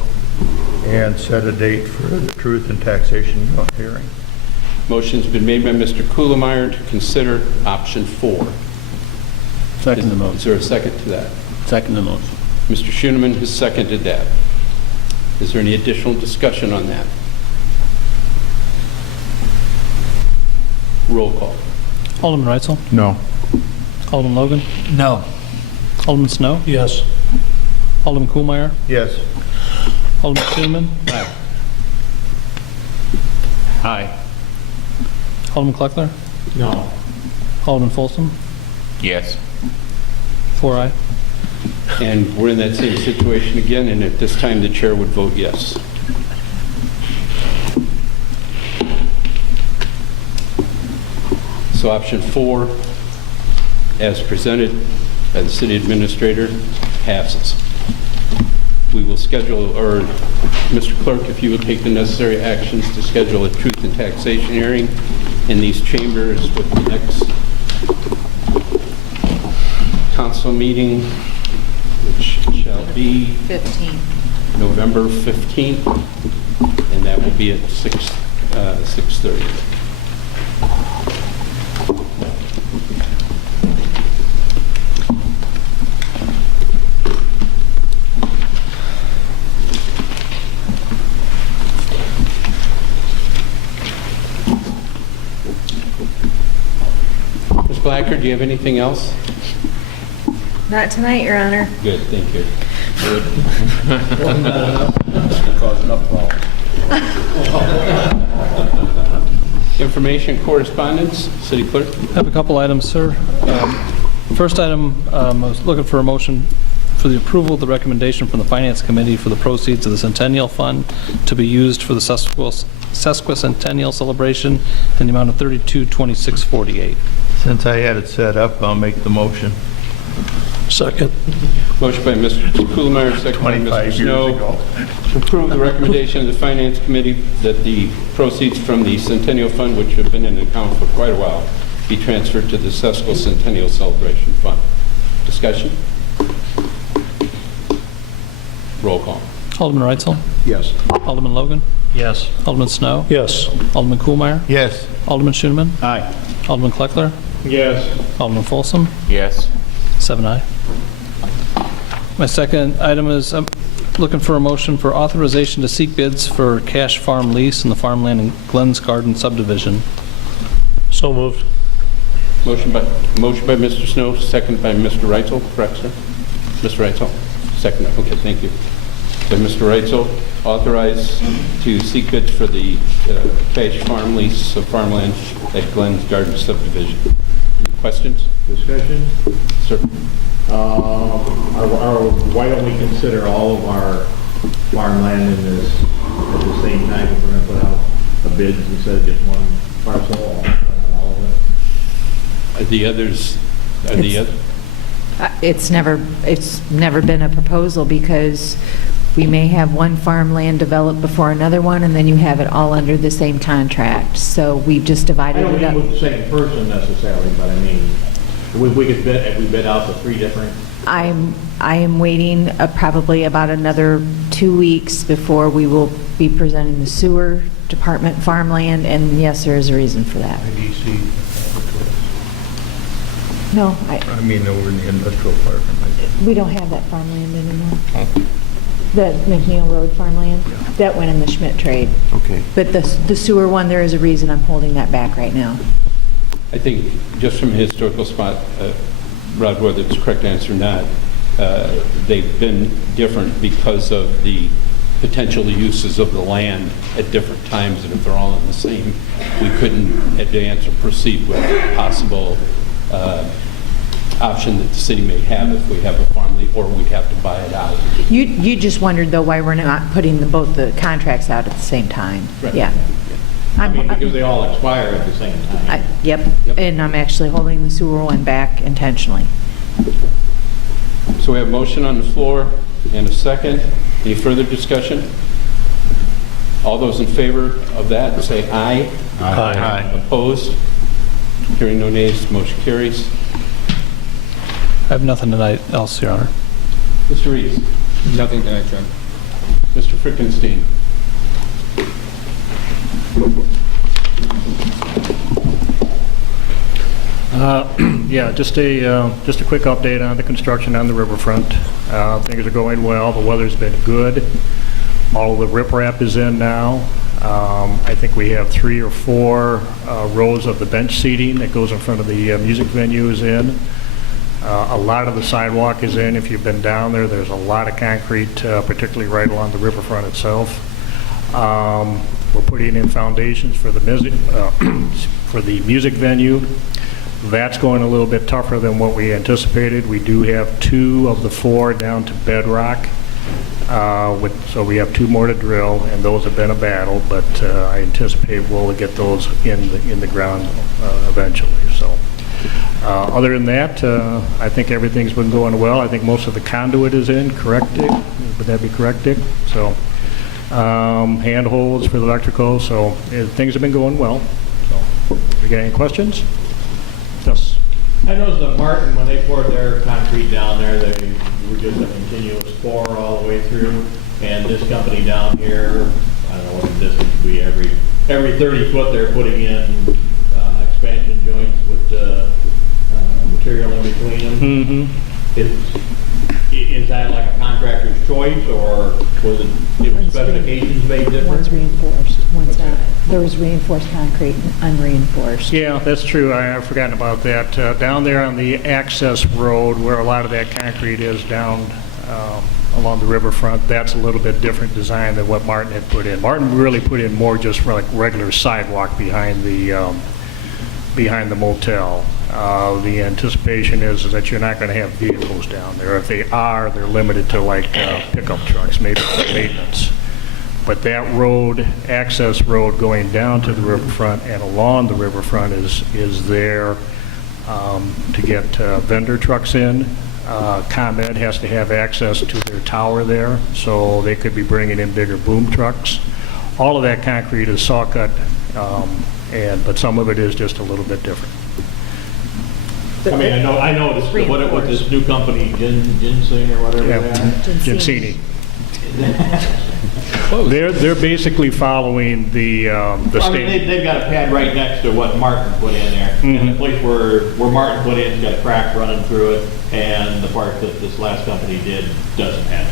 and set a date for the Truth and Taxation hearing. Motion's been made by Mr. Kuhlmeier to consider option 4 Second the Is motion. there a second to that? Second the motion. Mr. Schoeneman has seconded that. Is there any additional discussion on that? Roll call. Alderman Reitzel? No. Alderman Logan? No. Alderman Snow? Yes. Alderman Kuhlmeyer? Yes. Alderman Schoeneman? Aye. Alderman Kleckler? No. Alderman Folsom? Yes. 4 aye. And we're in that same situation again, and at this time, the chair would vote yes. So option 4, as presented by the city administrator, passes. We will schedule, or Mr. Clerk, if you would take the necessary actions to schedule a truth and taxation hearing in these chambers with the next council meeting, which shall be 15. November 15th, and that will be at 6:30. Ms. Blacker, do you have anything else? Not tonight, Your Honor. Good, thank you. Information correspondence, City Clerk. I have a couple items, sir. First item, I was looking for a motion for the approval of the recommendation from the Finance Committee for the proceeds of the Centennial Fund to be used for the sesquicentennial celebration in the amount of $32,2648. Since I had it set up, I'll make the motion. Second. Motion by Mr. Kuhlmeyer, second by 25 Mr. years Snow. ago. To approve the recommendation of the Finance Committee that the proceeds from the Centennial Fund, which have been in account for quite a while, be transferred to the Sesquicentennial Celebration Fund. Discussion? Roll call. Alderman Reitzel? Yes. Alderman Logan? Yes. Alderman Snow? Yes. Alderman Kuhlmeyer? Yes. Alderman Schoeneman? Aye. Alderman Kleckler? Yes. Alderman Folsom? Yes. 7 aye. My second item is I'm looking for a motion for authorization to seek bids for cash farm lease in the farmland in Glenn's Garden subdivision. So moved. Motion by Mr. Snow, second by Mr. Reitzel, correct, sir? Mr. Reitzel, second, okay, thank you. So Mr. Reitzel, authorized to seek bids for the cash farm lease of farmland at Glenn's Garden subdivision. Any questions? Discussion? Sir? Why don't we consider all of our farmland in this at the same time if we're going to put out a bid instead of just one parcel, all of it? Are the others, It's never been a proposal because we may have one farmland developed before another one, and then you have it all under the same contract. So we've just I divided don't it mean up. with the same person necessarily, but I mean, we could bid, if we bid out the 3 different, I am waiting probably about another 2 weeks before we will be presenting the sewer department farmland, and yes, there is a reason for that. IDC. No, I mean, over in the industrial park. we don't have that farmland anymore. The McNeil Road farmland, that went in the Schmidt trade. Okay. But the sewer one, there is a reason I'm holding that back right now. I think just from a historical spot, Rod, whether it's the correct answer or not, they've been different because of the potential uses of the land at different times, and if they're all in the same, we couldn't advance or proceed with a possible option that the city may have if we have a farm lease, or we'd have to buy it out. You just wondered, though, why we're not putting both the contracts out at the same time. Right. Yeah. I mean, because they all expire at the same time. Yep, and I'm actually holding the sewer one back intentionally. So we have a motion on the floor and a second. Any further discussion? All those in favor of that, say aye. Aye. Opposed? Hearing no nays, motion carries. I have nothing tonight else, Your Honor. Mr. Reeves. Nothing tonight, John. Mr. Frickenstein. Yeah, just a quick update on the construction on the riverfront. Things are going well. The weather's been good. All of the riprap is in now. I think we have 3 or 4 rows of the bench seating that goes in front of the music venue is in. A lot of the sidewalk is in. If you've been down there, there's a lot of concrete, particularly right along the riverfront itself. We're putting in foundations for the music venue. That's going a little bit tougher than what we anticipated. We do have 2 of the 4 down to bedrock. So we have 2 more to drill, and those have been a battle, but I anticipate we'll get those in the ground eventually. So other than that, I think everything's been going well. I think most of the conduit is in, correct, Dick? Would that be correct, Dick? So handholds for the electrical, so things have been going well. So, you got any questions? Yes. I noticed that Martin, when they poured their concrete down there, they were just a continuous pour all the way through. And this company down here, I don't know what the distance would be, every 30 foot they're putting in expansion joints with material in between them. Is that like a contractor's choice, or was it specifications made different? One's reinforced, one's not. There was reinforced concrete and unreinforced. Yeah, that's true. I've forgotten about that. Down there on the access road where a lot of that concrete is down along the riverfront, that's a little bit different design than what Martin had put in. Martin really put in more just for like regular sidewalk behind the motel. The anticipation is that you're not going to have vehicles down there. If they are, they're limited to like pickup trucks, maybe for maintenance. But that road, access road going down to the riverfront and along the riverfront is there to get vendor trucks in. ComEd has to have access to their tower there, so they could be bringing in bigger boom trucks. All of that concrete is saw cut, but some of it is just a little bit different. I mean, I know what this new company, Ginseng or whatever they are. Ginsini. They're basically following the I state. mean, they've got a pad right next to what Martin put in there. And the place where Martin put in, it's got a crack running through it, and the part that this last company did doesn't have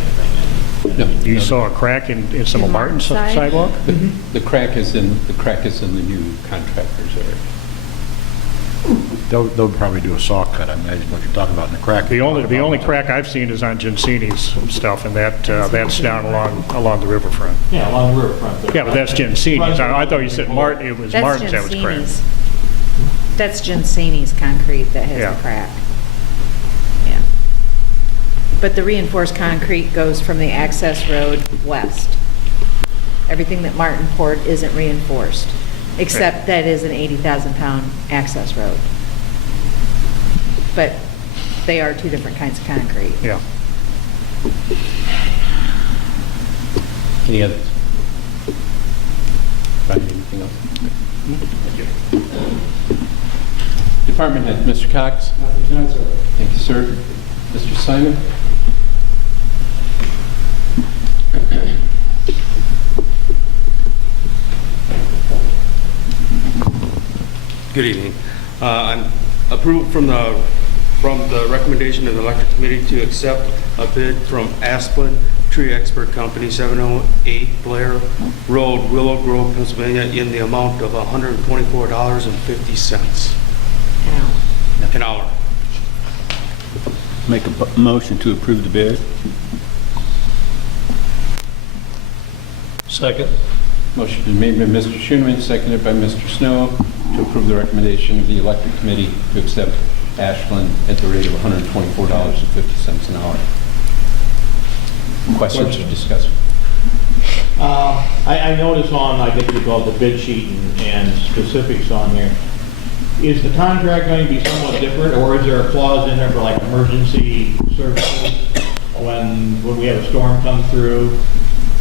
anything in it. You saw a crack in some of Martin's sidewalk? The crack is in the new contractor's area. They'll probably do a saw cut, I imagine, what you're talking about in the crack. The only crack I've seen is on Ginsini's stuff, and that's down along the riverfront. Yeah, along the riverfront. Yeah, but that's Ginsini's. I thought you said Martin. It was Martin's that was cracked. That's Ginsini's concrete that has the crack. Yeah. But the reinforced concrete goes from the access road west. Everything that Martin poured isn't reinforced, except that is an 80,000-pound access road. But they are 2 different kinds of concrete. Yeah. Any others? Brian, anything else? Department head, Mr. Cox. Thank you, sir. Mr. Simon. Good evening. I'm approved from the recommendation of the electric committee to accept a bid from Asplin Tree Expert Company, 708 Blair Road, Willow Grove, Pennsylvania, in the amount of $124.50 an hour. Make a motion to approve the bid. Second. Motion been made by Mr. Schoenman, seconded by Mr. Snow, to approve the recommendation of the electric committee to accept Ashland at the rate of $124.50 an hour. Questions or discussion? I noticed on, I guess we call it the bid sheet and specifics on here. Is the contract going to be somewhat different, or is there a clause in there for like emergency services when we have a storm come through?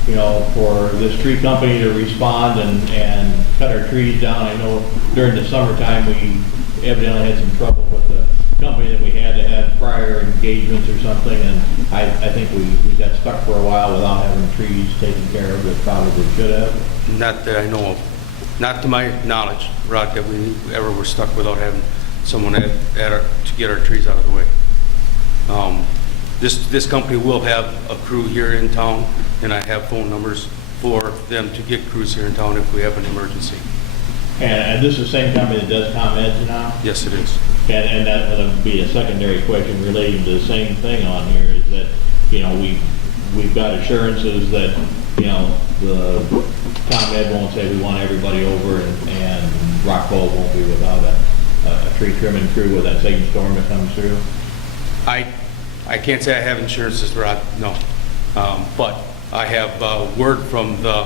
You know, for this tree company to respond and cut our trees down. I know during the summertime we evidently had some trouble with the company that we had to have prior engagements or something, and I think we got stuck for a while without having trees taken care of that probably should have. Not that I know of. Not to my knowledge, Rod, that we ever were stuck without having someone to get our trees out of the way. This company will have a crew here in town, and I have phone numbers for them to get crews here in town if we have an emergency. And this is the same company that does ComEd now? Yes, it is. And that would be a secondary question relating to the same thing on here, is that, we've got assurances that, the ComEd won't say we want everybody over, and Rockwell won't be without a tree trimming crew with that same storm that comes through? I can't say I have insurances, Rod, no. But I have word from the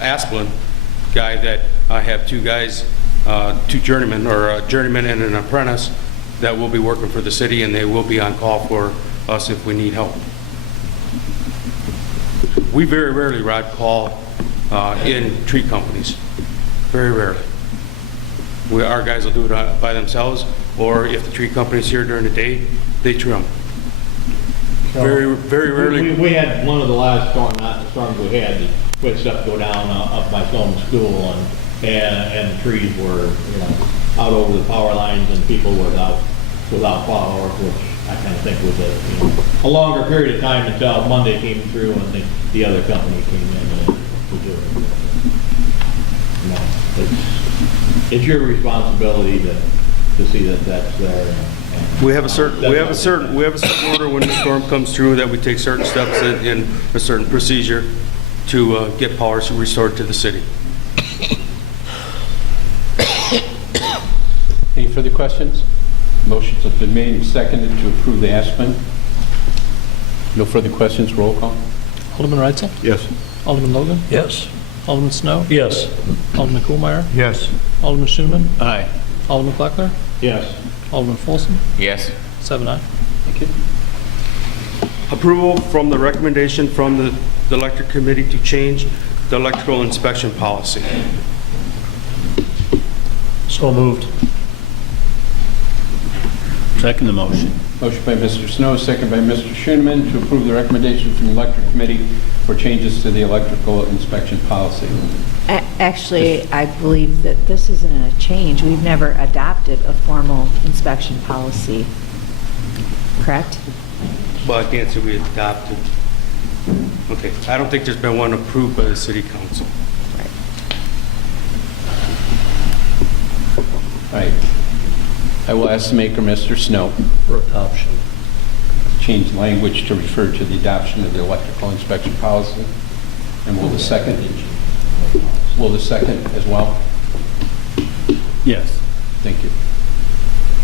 Asplin guy that I have two guys, two journeymen, or a journeyman and an apprentice, that will be working for the city, and they will be on call for us if we need help. We very rarely, Rod, call in tree companies. Very rarely. Our guys will do it by themselves, or if the tree company's here during the day, they trim. Very, very rarely. We had one of the last storms, not the storms we had, we had stuff go down up by Stone School, and the trees were, out over the power lines, and people were without power, which I kind of think was a longer period of time until Monday came through and the other company came in and was doing it. It's your responsibility to see that that's there. We have a certain order when the storm comes through, that we take certain steps in a certain procedure to get power restored to the city. Any further questions? Motions have been made and seconded to approve the Aspen. No further questions, roll call. Alderman Reitzel? Yes. Alderman Logan? Yes. Alderman Snow? Yes. Alderman Kohlmeyer? Yes. Alderman Schoenman? Aye. Alderman Kleckler? Yes. Alderman Folsom? Yes. 7-0. Thank you. Approval from the recommendation from the electric committee to change the electrical inspection policy. So moved. Second the motion. Motion by Mr. Snow, second by Mr. Schoenman to approve the recommendation from the electric committee for changes to the electrical inspection policy. Actually, I believe that this isn't a change. We've never adopted a formal inspection policy, correct? Well, I can't say we adopted. Okay, I don't think there's been one approved by the city council. All right. I will ask the maker, Mr. Snow, For adoption. change language to refer to the adoption of the electrical inspection policy. And will the second as well? Yes. Thank you.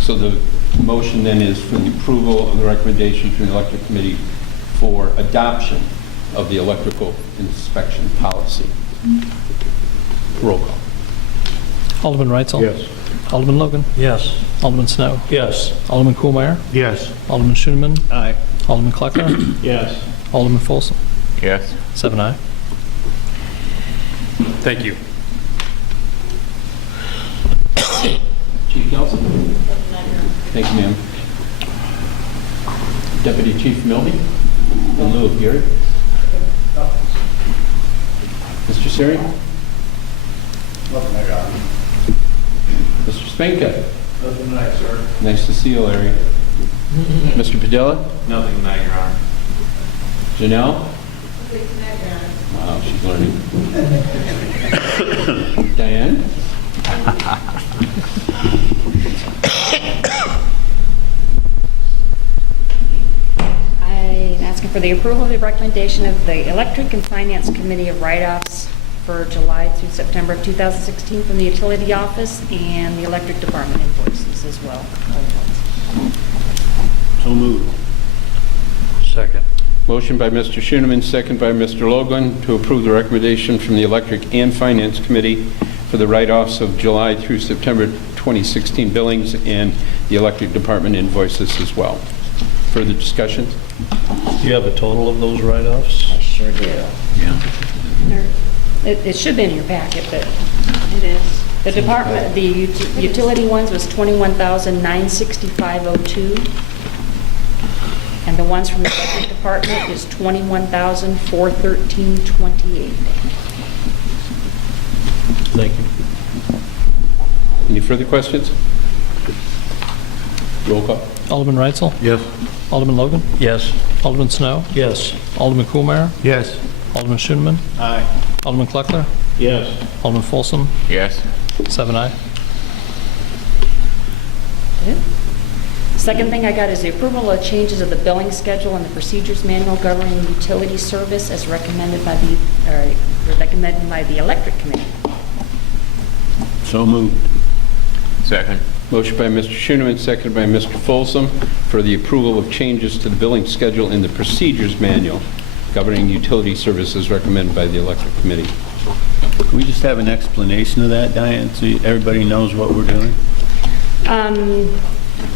So the motion then is for the approval of the recommendation from the electric committee for adoption of the electrical inspection policy. Roll call. Alderman Reitzel? Yes. Alderman Logan? Yes. Alderman Snow? Yes. Alderman Kohlmeyer? Yes. Alderman Schoenman? Aye. Alderman Kleckler? Yes. Alderman Folsom? Yes. 7-0. Thank you. Chief Nelson? Thank you, ma'am. Deputy Chief Milby? In lieu of Gary? Mr. Siri? Mr. Spanka? Nothing tonight, sir. Nice to see you, Larry. Mr. Padilla? Nothing tonight, Your Honor. Janelle? Wow, she's learning. Diane? I'm asking for the approval of the recommendation of the Electric and Finance Committee of write-offs for July through September of 2016 from the Utility Office and the Electric Department invoices as well. So moved. Second. Motion by Mr. Schoeneman, second by Mr. Logan to approve the recommendation from the Electric and Finance Committee for the write-offs of July through September 2016 billings and the Electric Department invoices as well. Further discussion? Do you have a total of those write-offs? I sure do. Yeah. It should be in your packet, but it is. The department, the utility ones was $21,965.02. And the ones from the electric department is $21,413.28. Thank you. Any further questions? Roll call. Alderman Reitzel? Yes. Alderman Logan? Yes. Alderman Snow? Yes. Alderman Kuhlmeyer? Yes. Alderman Schoenman? Aye. Alderman Kleckler? Yes. Alderman Folsom? Yes. 7 aye. Second thing I got is the approval of changes of the billing schedule and the procedures manual governing utility service as recommended by the Electric Committee. So moved. Second. Motion by Mr. Schoenman, seconded by Mr. Folsom, for the approval of changes to the billing schedule in the procedures manual governing utility services recommended by the Electric Committee. Can we just have an explanation of that, Diane, so everybody knows what we're doing?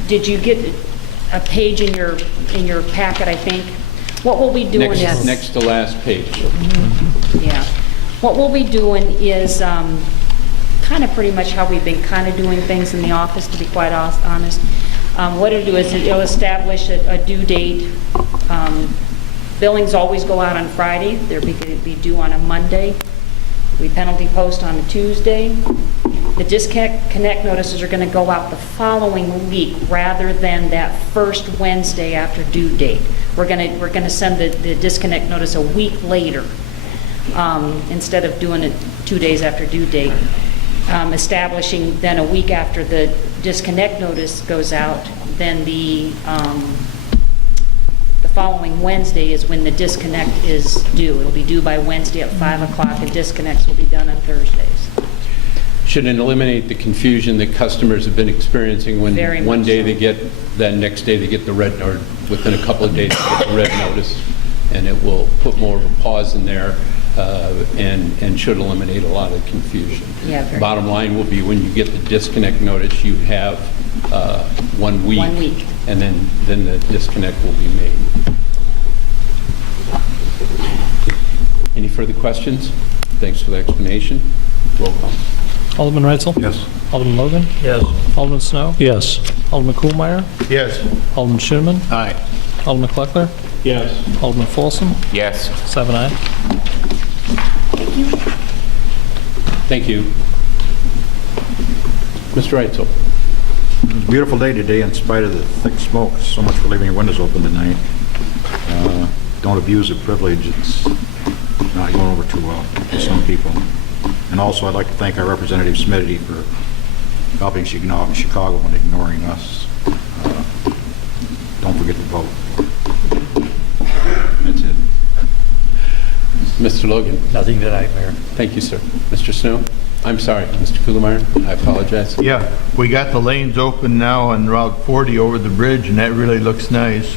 Did you get a page in your packet, I think? What we'll be doing is... Next to last page. Yeah. What we'll be doing is kind of pretty much how we've been kind of doing things in the office, to be quite honest. What it'll do is it'll establish a due date. Billings always go out on Friday. They're be due on a Monday. We penalty post on a Tuesday. The disconnect notices are going to go out the following week rather than that first Wednesday after due date. We're going to send the disconnect notice a week later instead of doing it 2 days after due date. Establishing then a week after the disconnect notice goes out, then the following Wednesday is when the disconnect is due. It'll be due by Wednesday at 5 o'clock, and disconnects will be done on Thursdays. Should it eliminate the confusion that customers have been experiencing when Very one much day so. they get, then next day they get the red, or within a couple of days they get the red notice, and it will put more of a pause in there and should eliminate a lot of confusion. Yeah, very Bottom line will be when you get the disconnect notice, you have 1 week. 1 week. And then the disconnect will be made. Any further questions? Thanks for the explanation. Roll call. Alderman Reitzel? Yes. Alderman Logan? Yes. Alderman Snow? Yes. Alderman Kuhlmeyer? Yes. Alderman Schoenman? Aye. Alderman Kleckler? Yes. Alderman Folsom? Yes. 7 aye. Thank you. Mr. Reitzel. Beautiful day today in spite of the thick smoke. So much for leaving your windows open tonight. Don't abuse the privilege. It's not going over too well for some people. And also, I'd like to thank our Representative Smitty for helping Chicago and ignoring us. Don't forget to vote. That's it. Mr. Logan. Nothing tonight, Mayor. Thank you, sir. Mr. Snow? I'm sorry, Mr. Kuhlmeyer. I apologize. Yeah, we got the lanes open now on Route 40 over the bridge, and that really looks nice.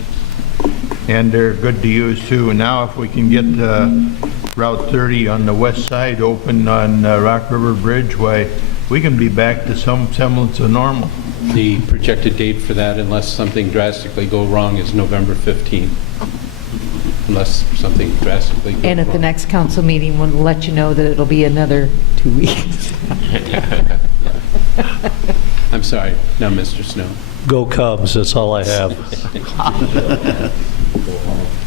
And they're good to use too. And now if we can get Route 30 on the west side open on Rock River Bridge, why, we can be back to some semblance of normal. The projected date for that, unless something drastically go wrong, is November 15th. Unless something drastically goes wrong. And at the next council meeting, we'll let you know that it'll be another 2 weeks. I'm sorry. Now, Mr. Snow. Go Cubs, that's all I have.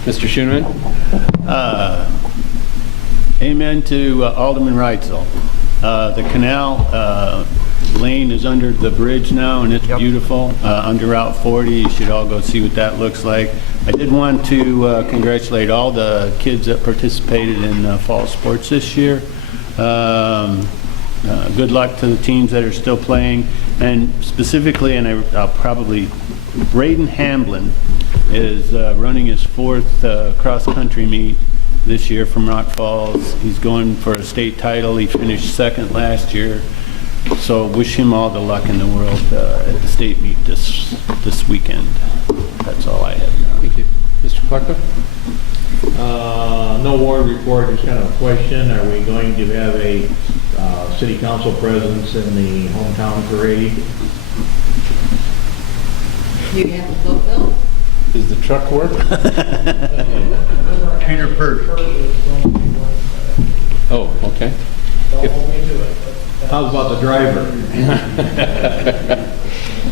Mr. Schoenman? Amen to Alderman Reitzel. The canal lane is under the bridge now, and it's beautiful. Under Route 40, you should all go see what that looks like. I did want to congratulate all the kids that participated in fall sports this year. Good luck to the teams that are still playing, and specifically, and I'll probably, Braden Hamblin is running his 4th cross-country meet this year from Rock Falls. He's going for a state title. He finished 2nd last year. So wish him all the luck in the world at the state meet this weekend. That's all I have now. Thank you. Mr. Clark? No ward report, just kind of a question. Are we going to have a city council presence in the hometown parade? You have a vote, Bill? Does the truck work? Peter Pert. Oh, okay. How about the driver?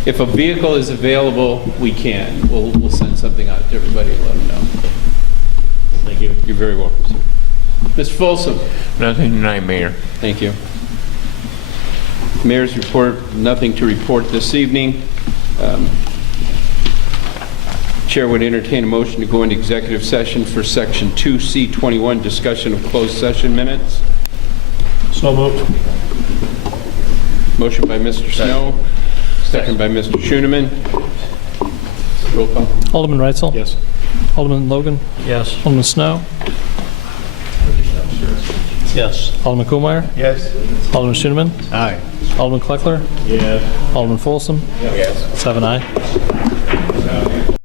If a vehicle is available, we can. We'll send something out to everybody and let them know. Thank you. You're very welcome, sir. Mr. Folsom? Nothing tonight, Mayor. Thank you. Mayor's report, nothing to report this evening. Chair would entertain a motion to go into executive session for Section 2C21, discussion of closed session minutes. So moved. Motion by Mr. Snow, second by Mr. Schoeneman. Roll call. Alderman Reitzel? Yes. Alderman Logan? Yes. Alderman Snow? Yes. Alderman Kuhlmeyer? Yes? Alderman Schoeneman? Aye. Alderman Kleckler? Yes. Alderman Folsom? Yes. 7 aye.